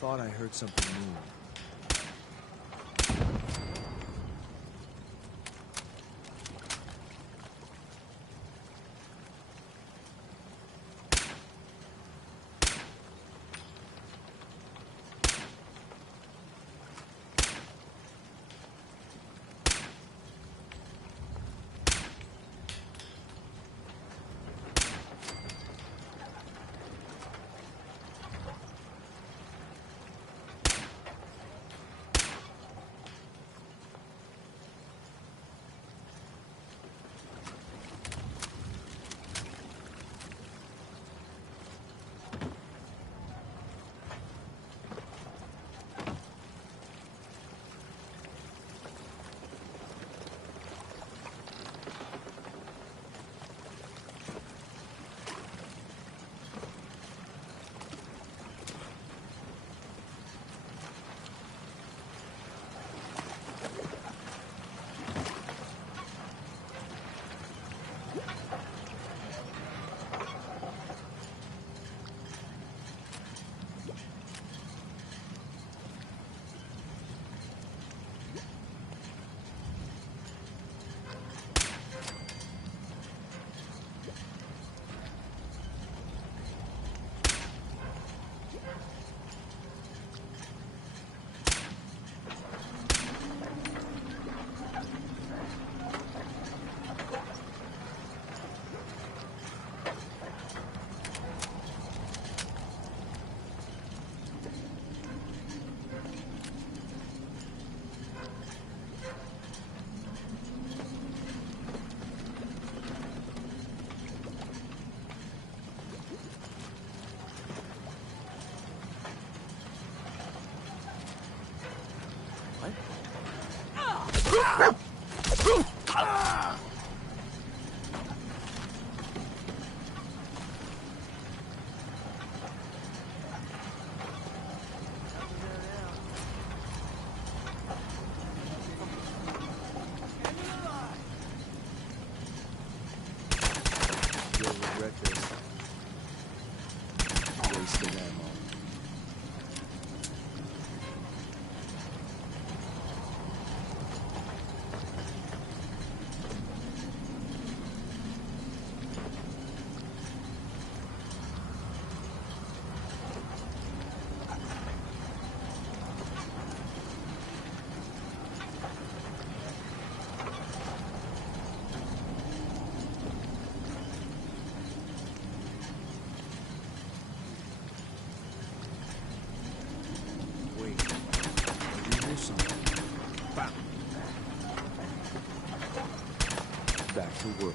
Thought I heard something new. You'll regret this. Wasted ammo. Back to work.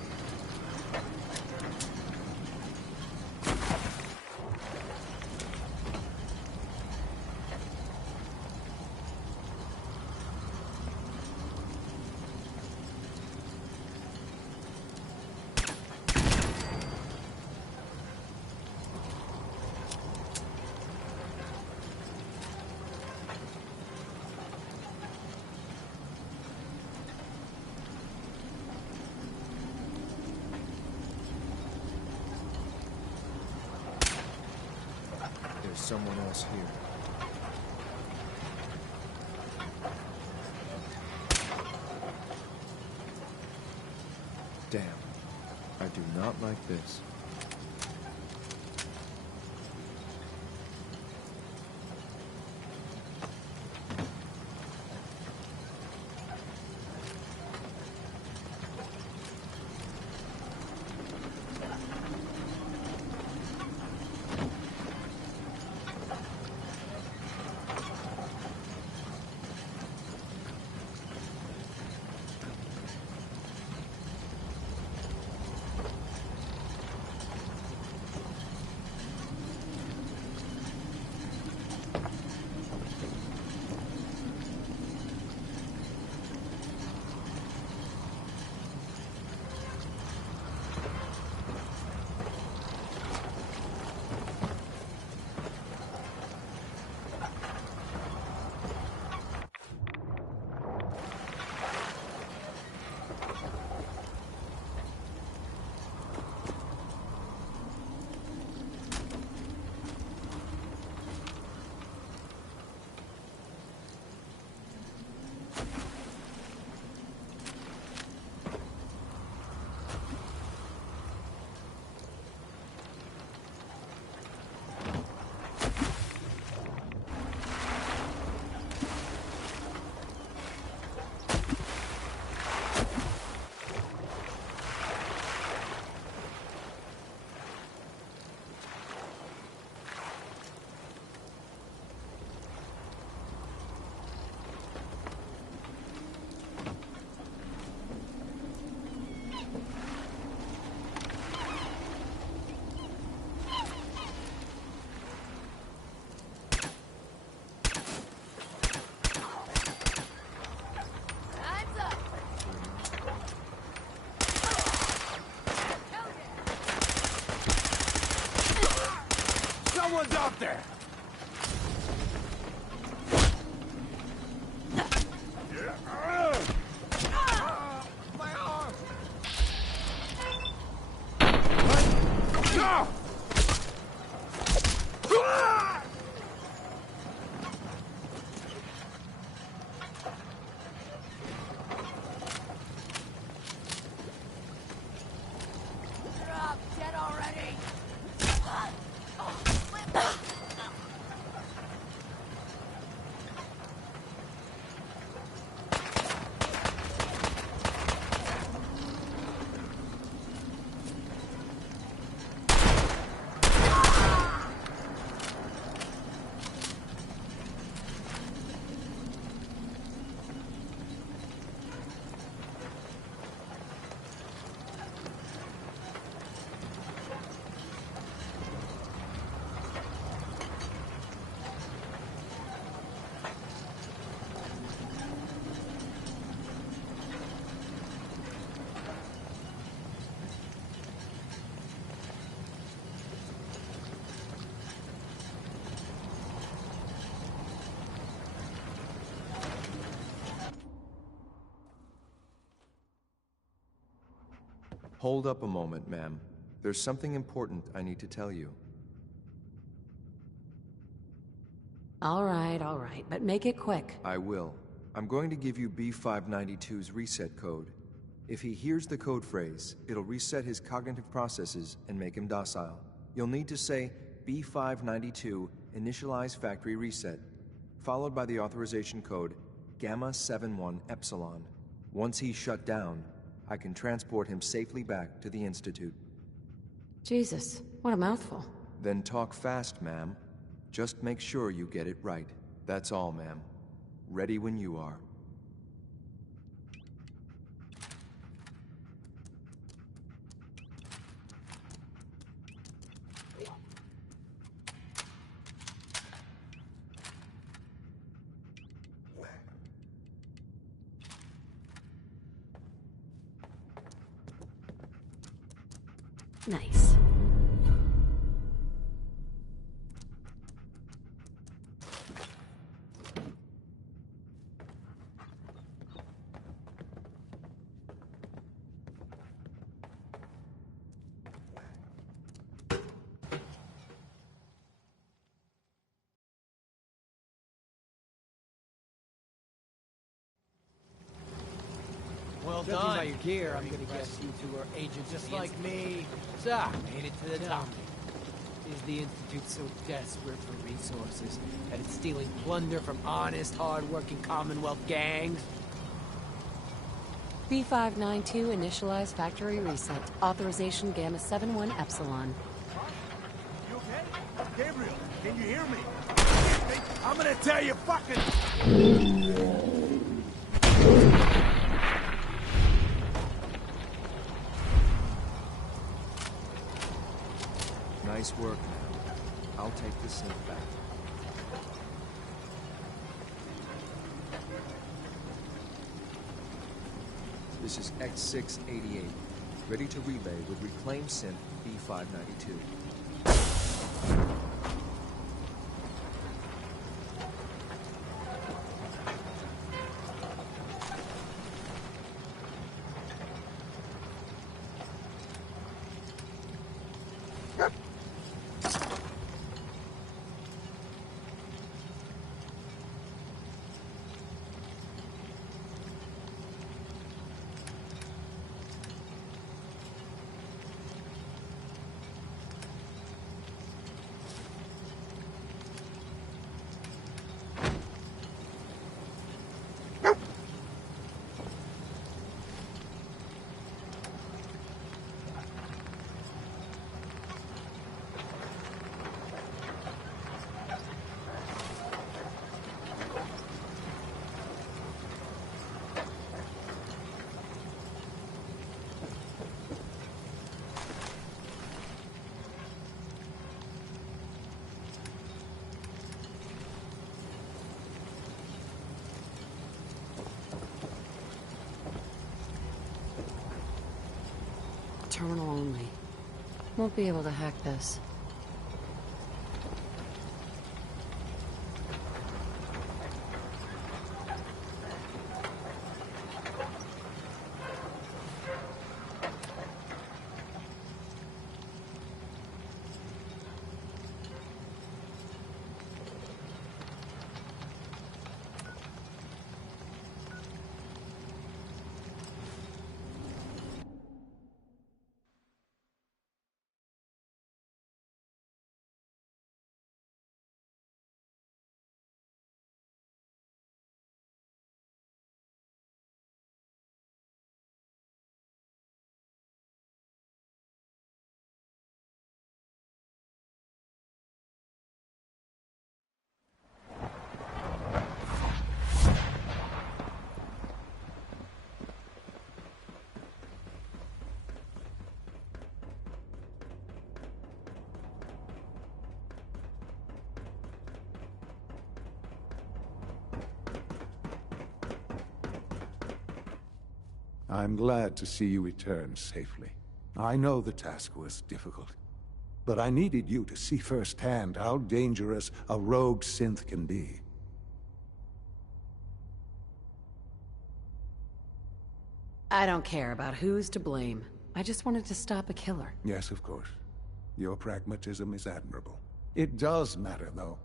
There's someone else here. Damn. I do not like this. out there! My arm! What? No! Drop dead already! Hold up a moment, ma'am. There's something important I need to tell you. All right, but make it quick. I will. I'm going to give you B592's reset code. If he hears the code phrase, it'll reset his cognitive processes and make him docile. You'll need to say B592 initialize factory reset, followed by the authorization code Gamma 71 Epsilon. Once he's shut down, I can transport him safely back to the Institute. Jesus, what a mouthful. Then talk fast, ma'am. Just make sure you get it right. That's all, ma'am. Ready when you are. Nice. Well Judging done. by your gear, I'm gonna guess you two are agents Just of the like Institute. me. So, Made it to the tell top. me, is the Institute so desperate for resources that it's stealing plunder from honest, hard-working Commonwealth gangs? B592 initialize factory reset. Authorization Gamma 71 Epsilon. You okay? Gabriel, can you hear me? I'm gonna tell you fucking... Nice work, ma'am. I'll take the synth back. This is X688, ready to relay with reclaimed synth B592. Terminal only. Won't be able to hack this. I'm glad to see you return safely. I know the task was difficult, but I needed you to see firsthand how dangerous a rogue synth can be. I don't care about who's to blame. I just wanted to stop a killer. Yes, of course. Your pragmatism is admirable. It does matter, though.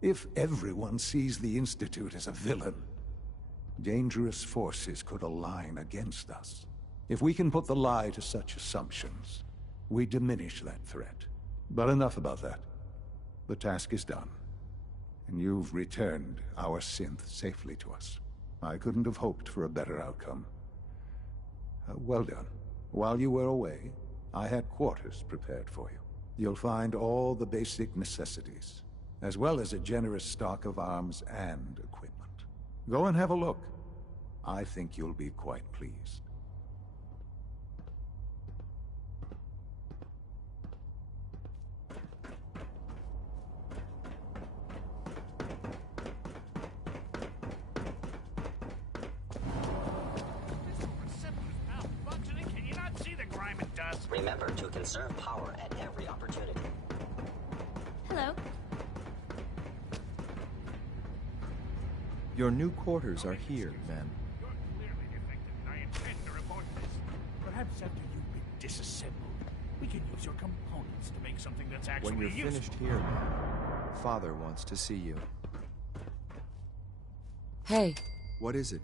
If everyone sees the Institute as a villain, dangerous forces could align against us. If we can put the lie to such assumptions, we diminish that threat. But enough about that. The task is done, and you've returned our synth safely to us. I couldn't have hoped for a better outcome. Well done. While you were away, I had quarters prepared for you. You'll find all the basic necessities, as well as a generous stock of arms and equipment. Go and have a look. I think you'll be quite pleased. Remember to conserve power at every opportunity. Hello. Your new quarters are here, ma'am. Perhaps after you've been disassembled, we can use your components to make something that's actually When you're useful. finished here, ma'am, Father wants to see you. Hey. What is it?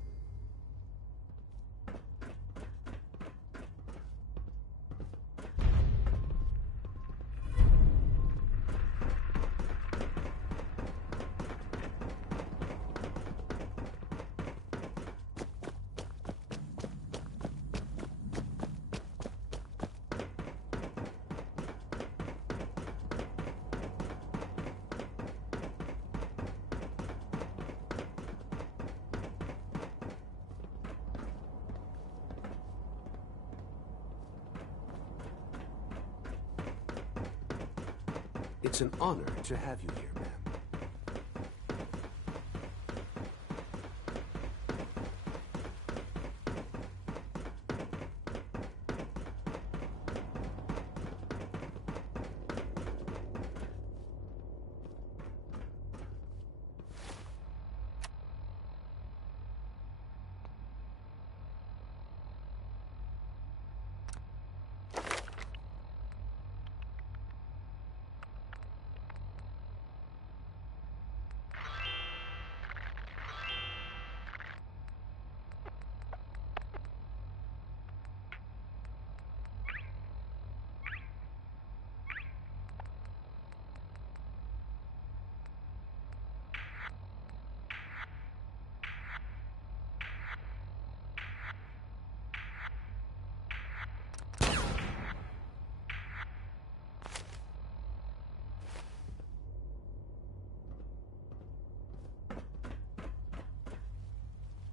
It's an honor to have you here, ma'am.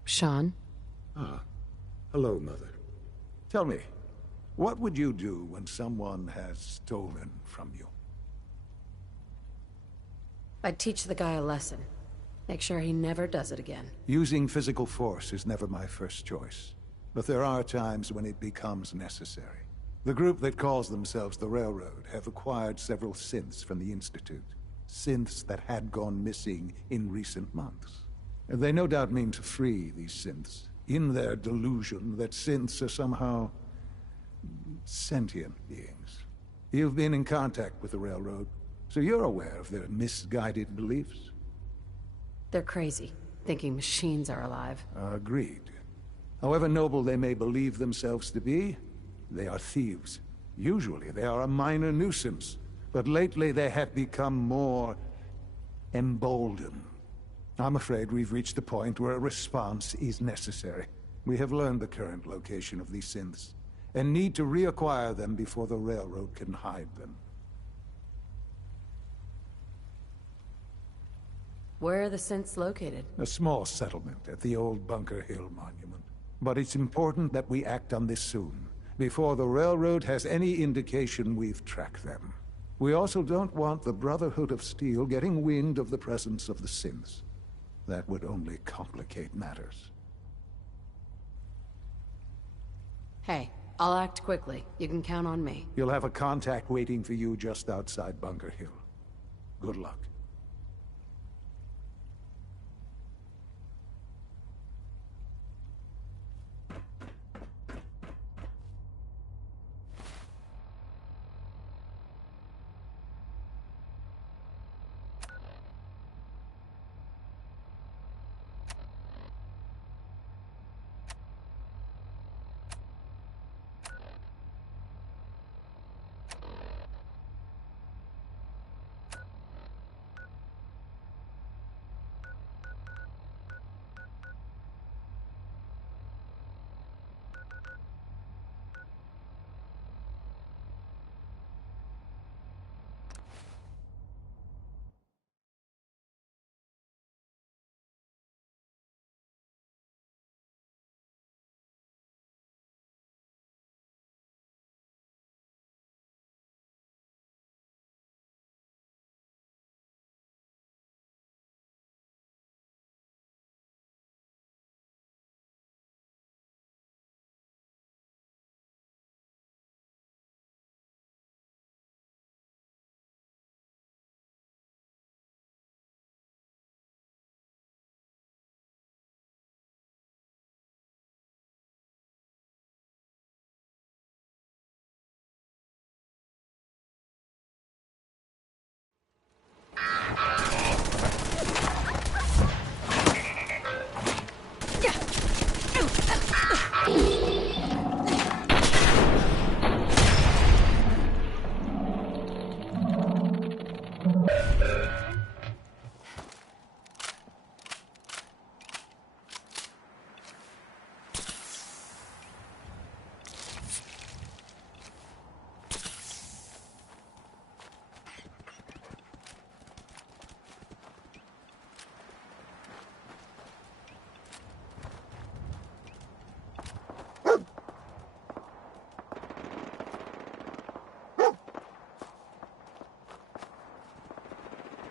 Sean? Ah, hello, Mother. Tell me, what would you do when someone has stolen from you? I'd teach the guy a lesson. Make sure he never does it again. Using physical force is never my first choice, but there are times when it becomes necessary. The group that calls themselves the Railroad have acquired several synths from the Institute. Synths that had gone missing in recent months. They no doubt mean to free these synths, in their delusion that synths are somehow sentient beings. You've been in contact with the Railroad, so you're aware of their misguided beliefs? They're crazy, thinking machines are alive. Agreed. However noble they may believe themselves to be, they are thieves. Usually they are a minor nuisance, but lately they have become more emboldened. I'm afraid we've reached the point where a response is necessary. We have learned the current location of these synths, and need to reacquire them before the Railroad can hide them. Where are the synths located? A small settlement at the old Bunker Hill Monument. But it's important that we act on this soon, before the Railroad has any indication we've tracked them. We also don't want the Brotherhood of Steel getting wind of the presence of the synths. That would only complicate matters. Hey, I'll act quickly. You can count on me. You'll have a contact waiting for you just outside Bunker Hill. Good luck.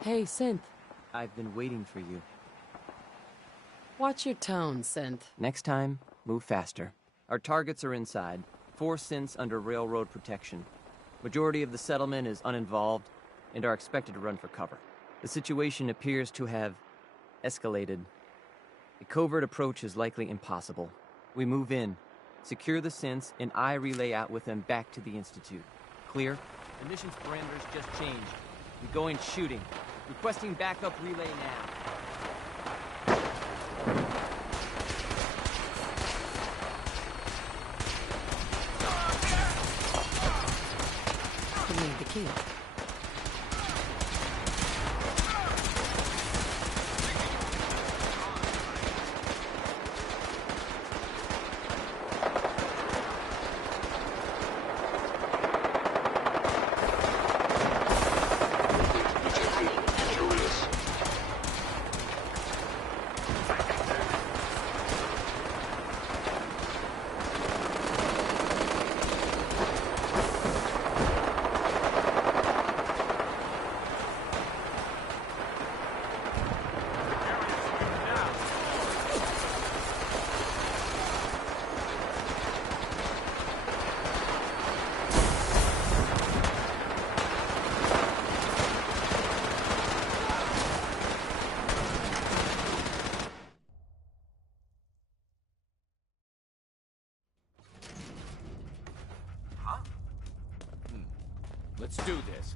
Hey, Synth. I've been waiting for you. Watch your tone, Synth. Next time, move faster. Our targets are inside. 4 synths under railroad protection. Majority of the settlement is uninvolved and are expected to run for cover. The situation appears to have escalated. A covert approach is likely impossible. We move in, secure the synths, and I relay out with them back to the Institute. Clear? The mission's parameters just changed. We go in shooting. Requesting backup relay now. You need the key. Let's do this.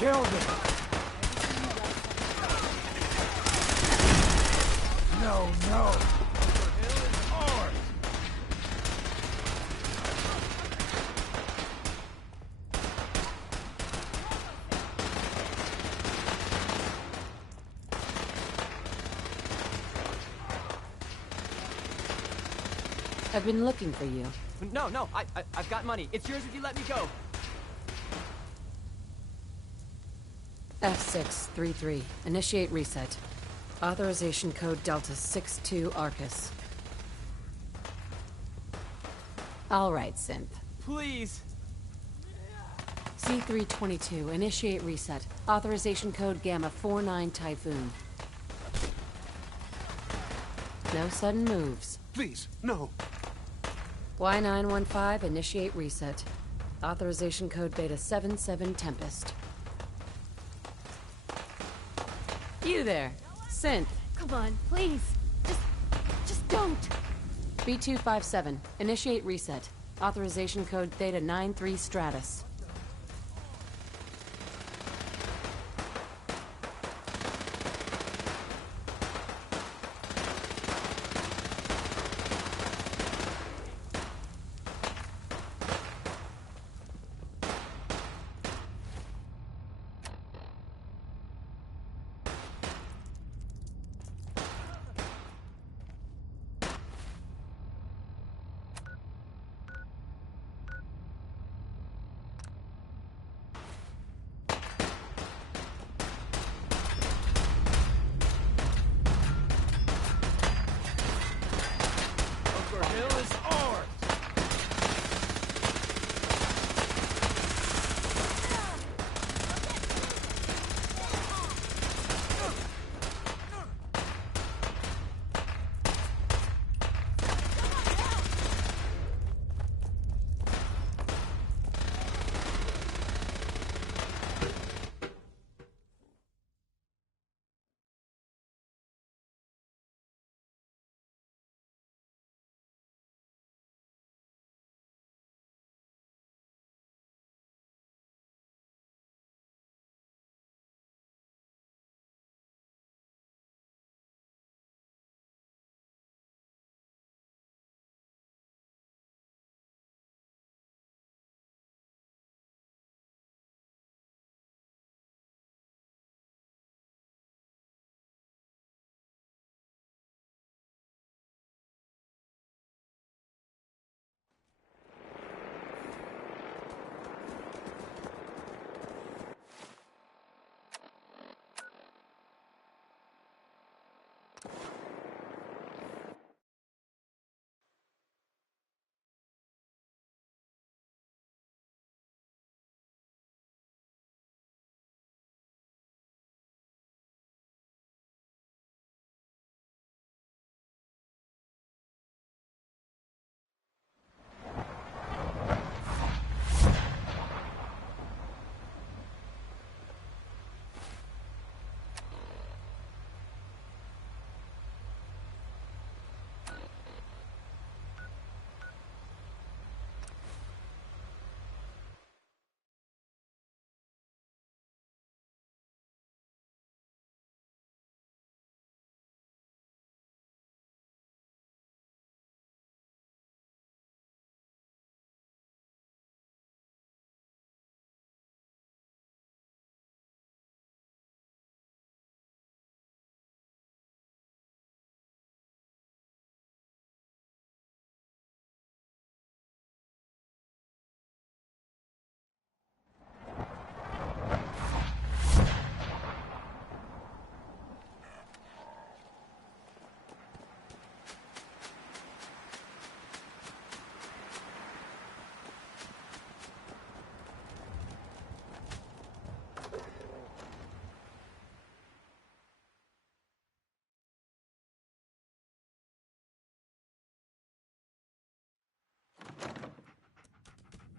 Killed him! No, no! I've been looking for you. No, I've got money. It's yours if you let me go. F633. Initiate reset. Authorization code Delta 62 Arcus. All right, Synth. Please. C322. Initiate reset. Authorization code Gamma 49 Typhoon. No sudden moves. Please, no. Y915. Initiate reset. Authorization code Beta 77 Tempest. You there, Synth. Come on, please. Just don't. B257. Initiate reset. Authorization code Theta 93 Stratus.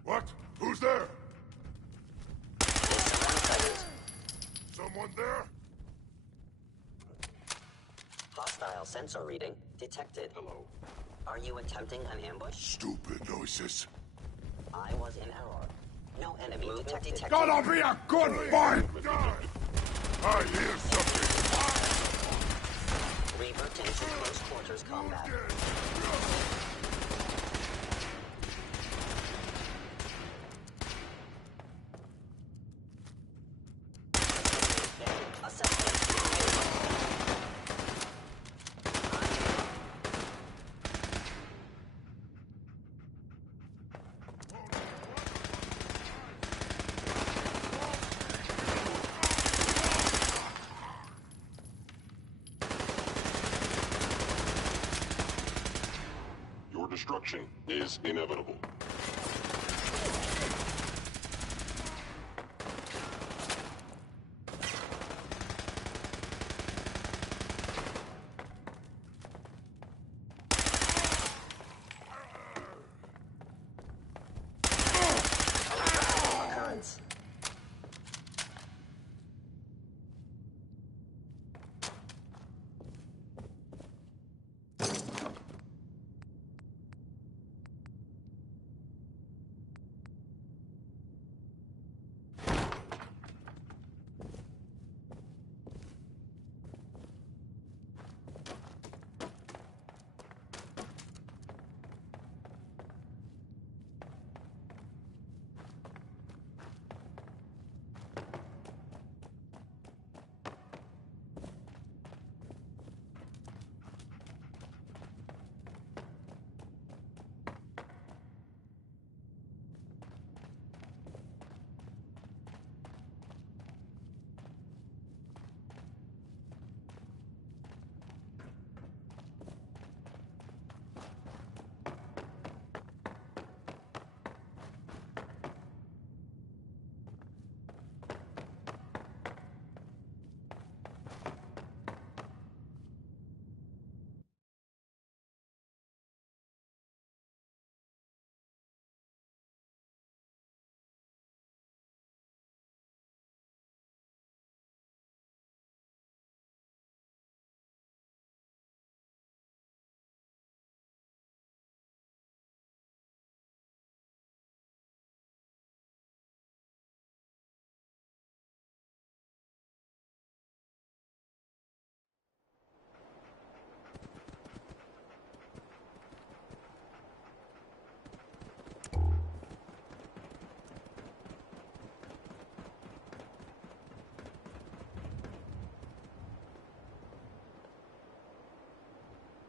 What? Who's there? Someone there? Hostile sensor reading detected. Hello. Are you attempting an ambush? Stupid noises. I was in error. No enemy detected. Gonna be a good fight! I hear something! Revert into close quarters combat. destruction is inevitable.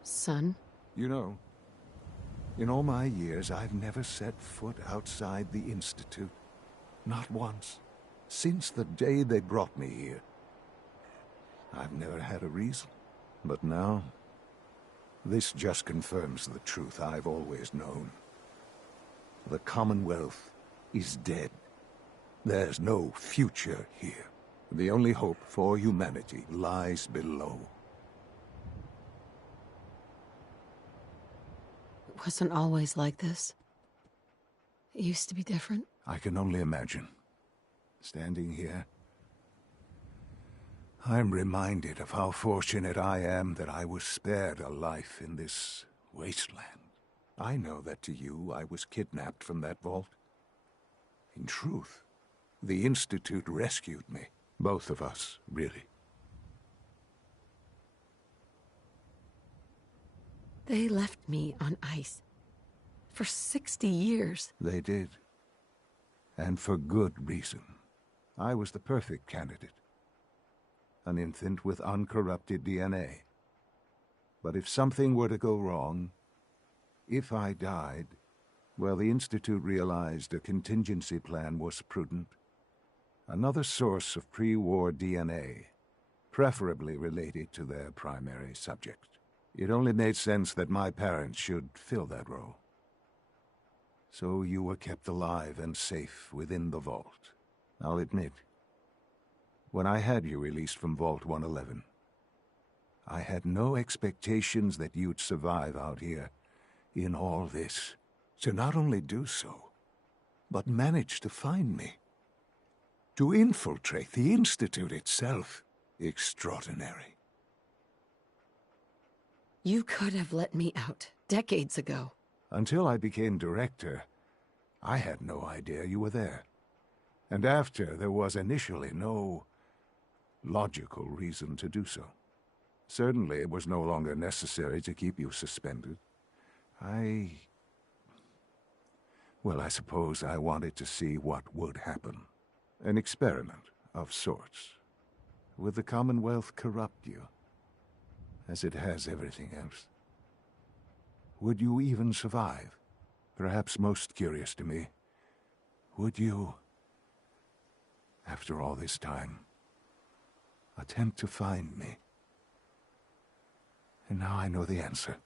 Son? You know, in all my years, I've never set foot outside the Institute. Not once. Since the day they brought me here. I've never had a reason. But now, this just confirms the truth I've always known. The Commonwealth is dead. There's no future here. The only hope for humanity lies below. It wasn't always like this. It used to be different. I can only imagine. Standing here, I'm reminded of how fortunate I am that I was spared a life in this wasteland. I know that to you, I was kidnapped from that vault. In truth, the Institute rescued me. Both of us, really. They left me on ice. For 60 years. They did. And for good reason. I was the perfect candidate. An infant with uncorrupted DNA. But if something were to go wrong, if I died, well, the Institute realized a contingency plan was prudent. Another source of pre-war DNA, preferably related to their primary subject. It only made sense that my parents should fill that role. So you were kept alive and safe within the vault. I'll admit, when I had you released from Vault 111, I had no expectations that you'd survive out here in all this. To not only do so, but manage to find me. To infiltrate the Institute itself. Extraordinary. You could have let me out decades ago. Until I became director, I had no idea you were there. And after, there was initially no logical reason to do so. Certainly, it was no longer necessary to keep you suspended. Well, I suppose I wanted to see what would happen. An experiment of sorts. Would the Commonwealth corrupt you, as it has everything else? Would you even survive? Perhaps most curious to me, would you, after all this time, attempt to find me? And now I know the answer.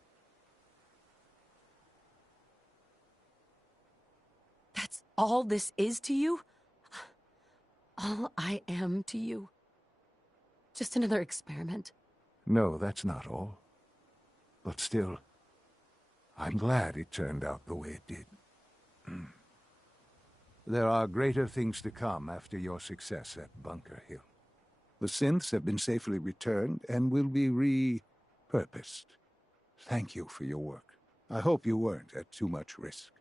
all this is to you? All I am to you. Just another experiment. No, that's not all. But still, I'm glad it turned out the way it did. There are greater things to come after your success at Bunker Hill. The synths have been safely returned and will be repurposed. Thank you for your work. I hope you weren't at too much risk.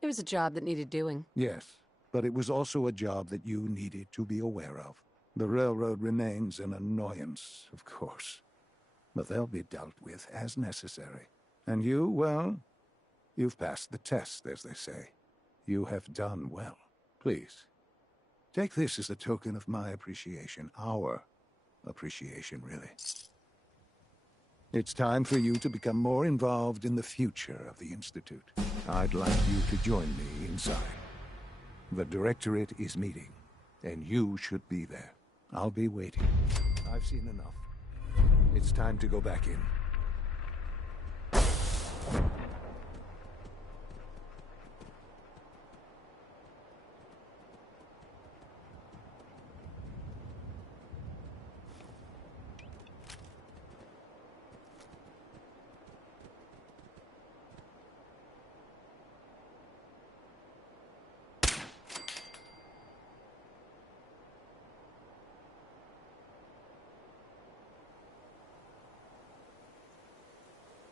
It was a job that needed doing. Yes, but it was also a job that you needed to be aware of. The railroad remains an annoyance, of course, but they'll be dealt with as necessary. And you, well, you've passed the test, as they say. You have done well. Please, take this as a token of my appreciation, our appreciation, really. It's time for you to become more involved in the future of the Institute. I'd like you to join me inside. The Directorate is meeting, and you should be there. I'll be waiting. I've seen enough. It's time to go back in.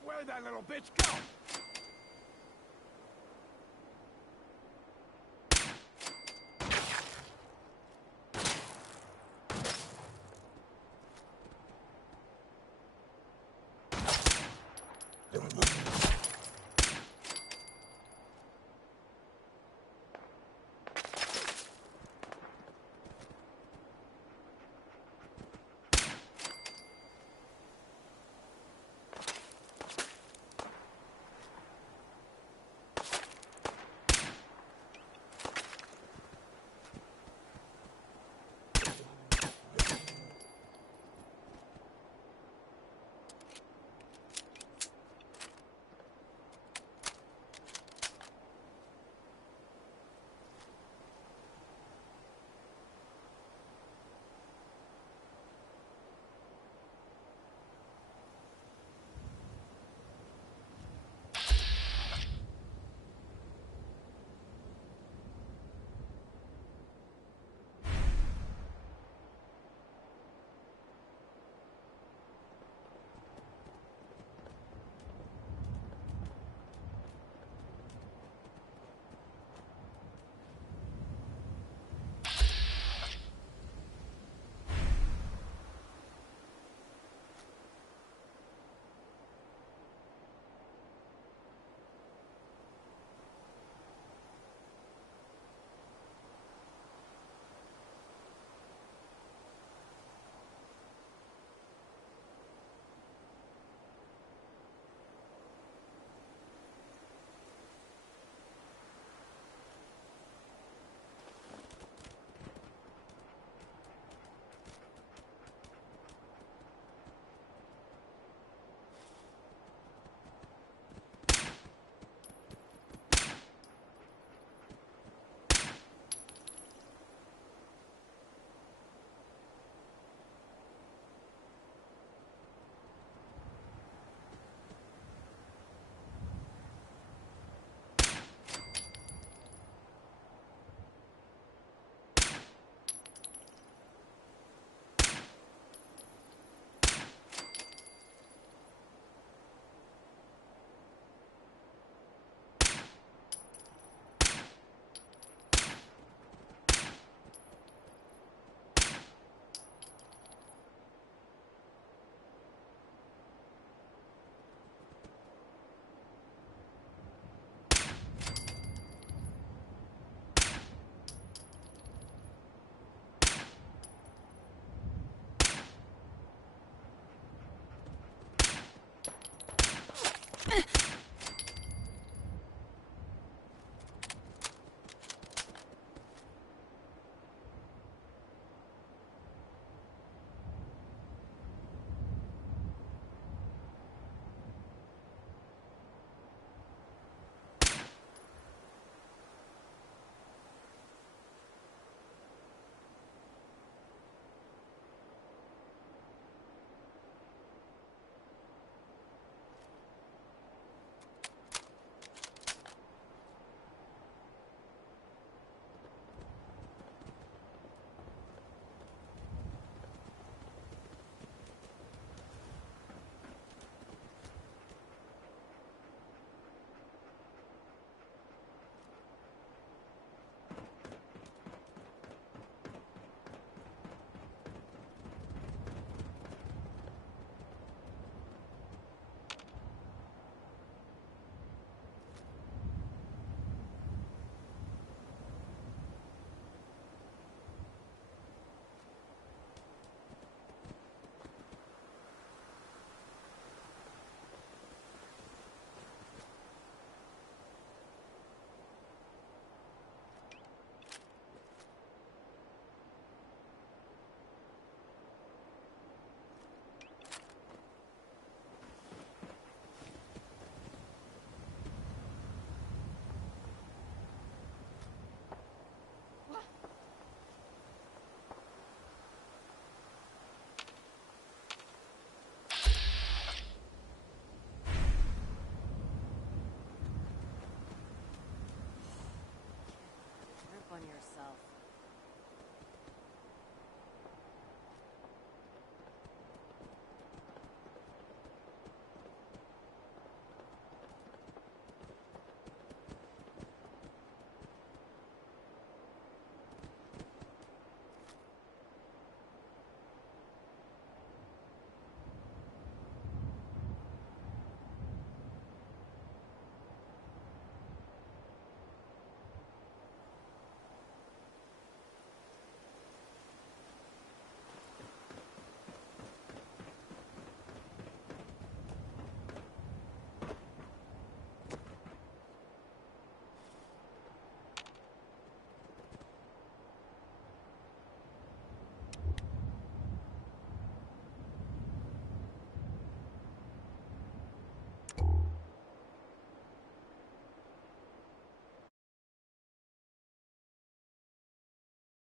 Where'd that little bitch go?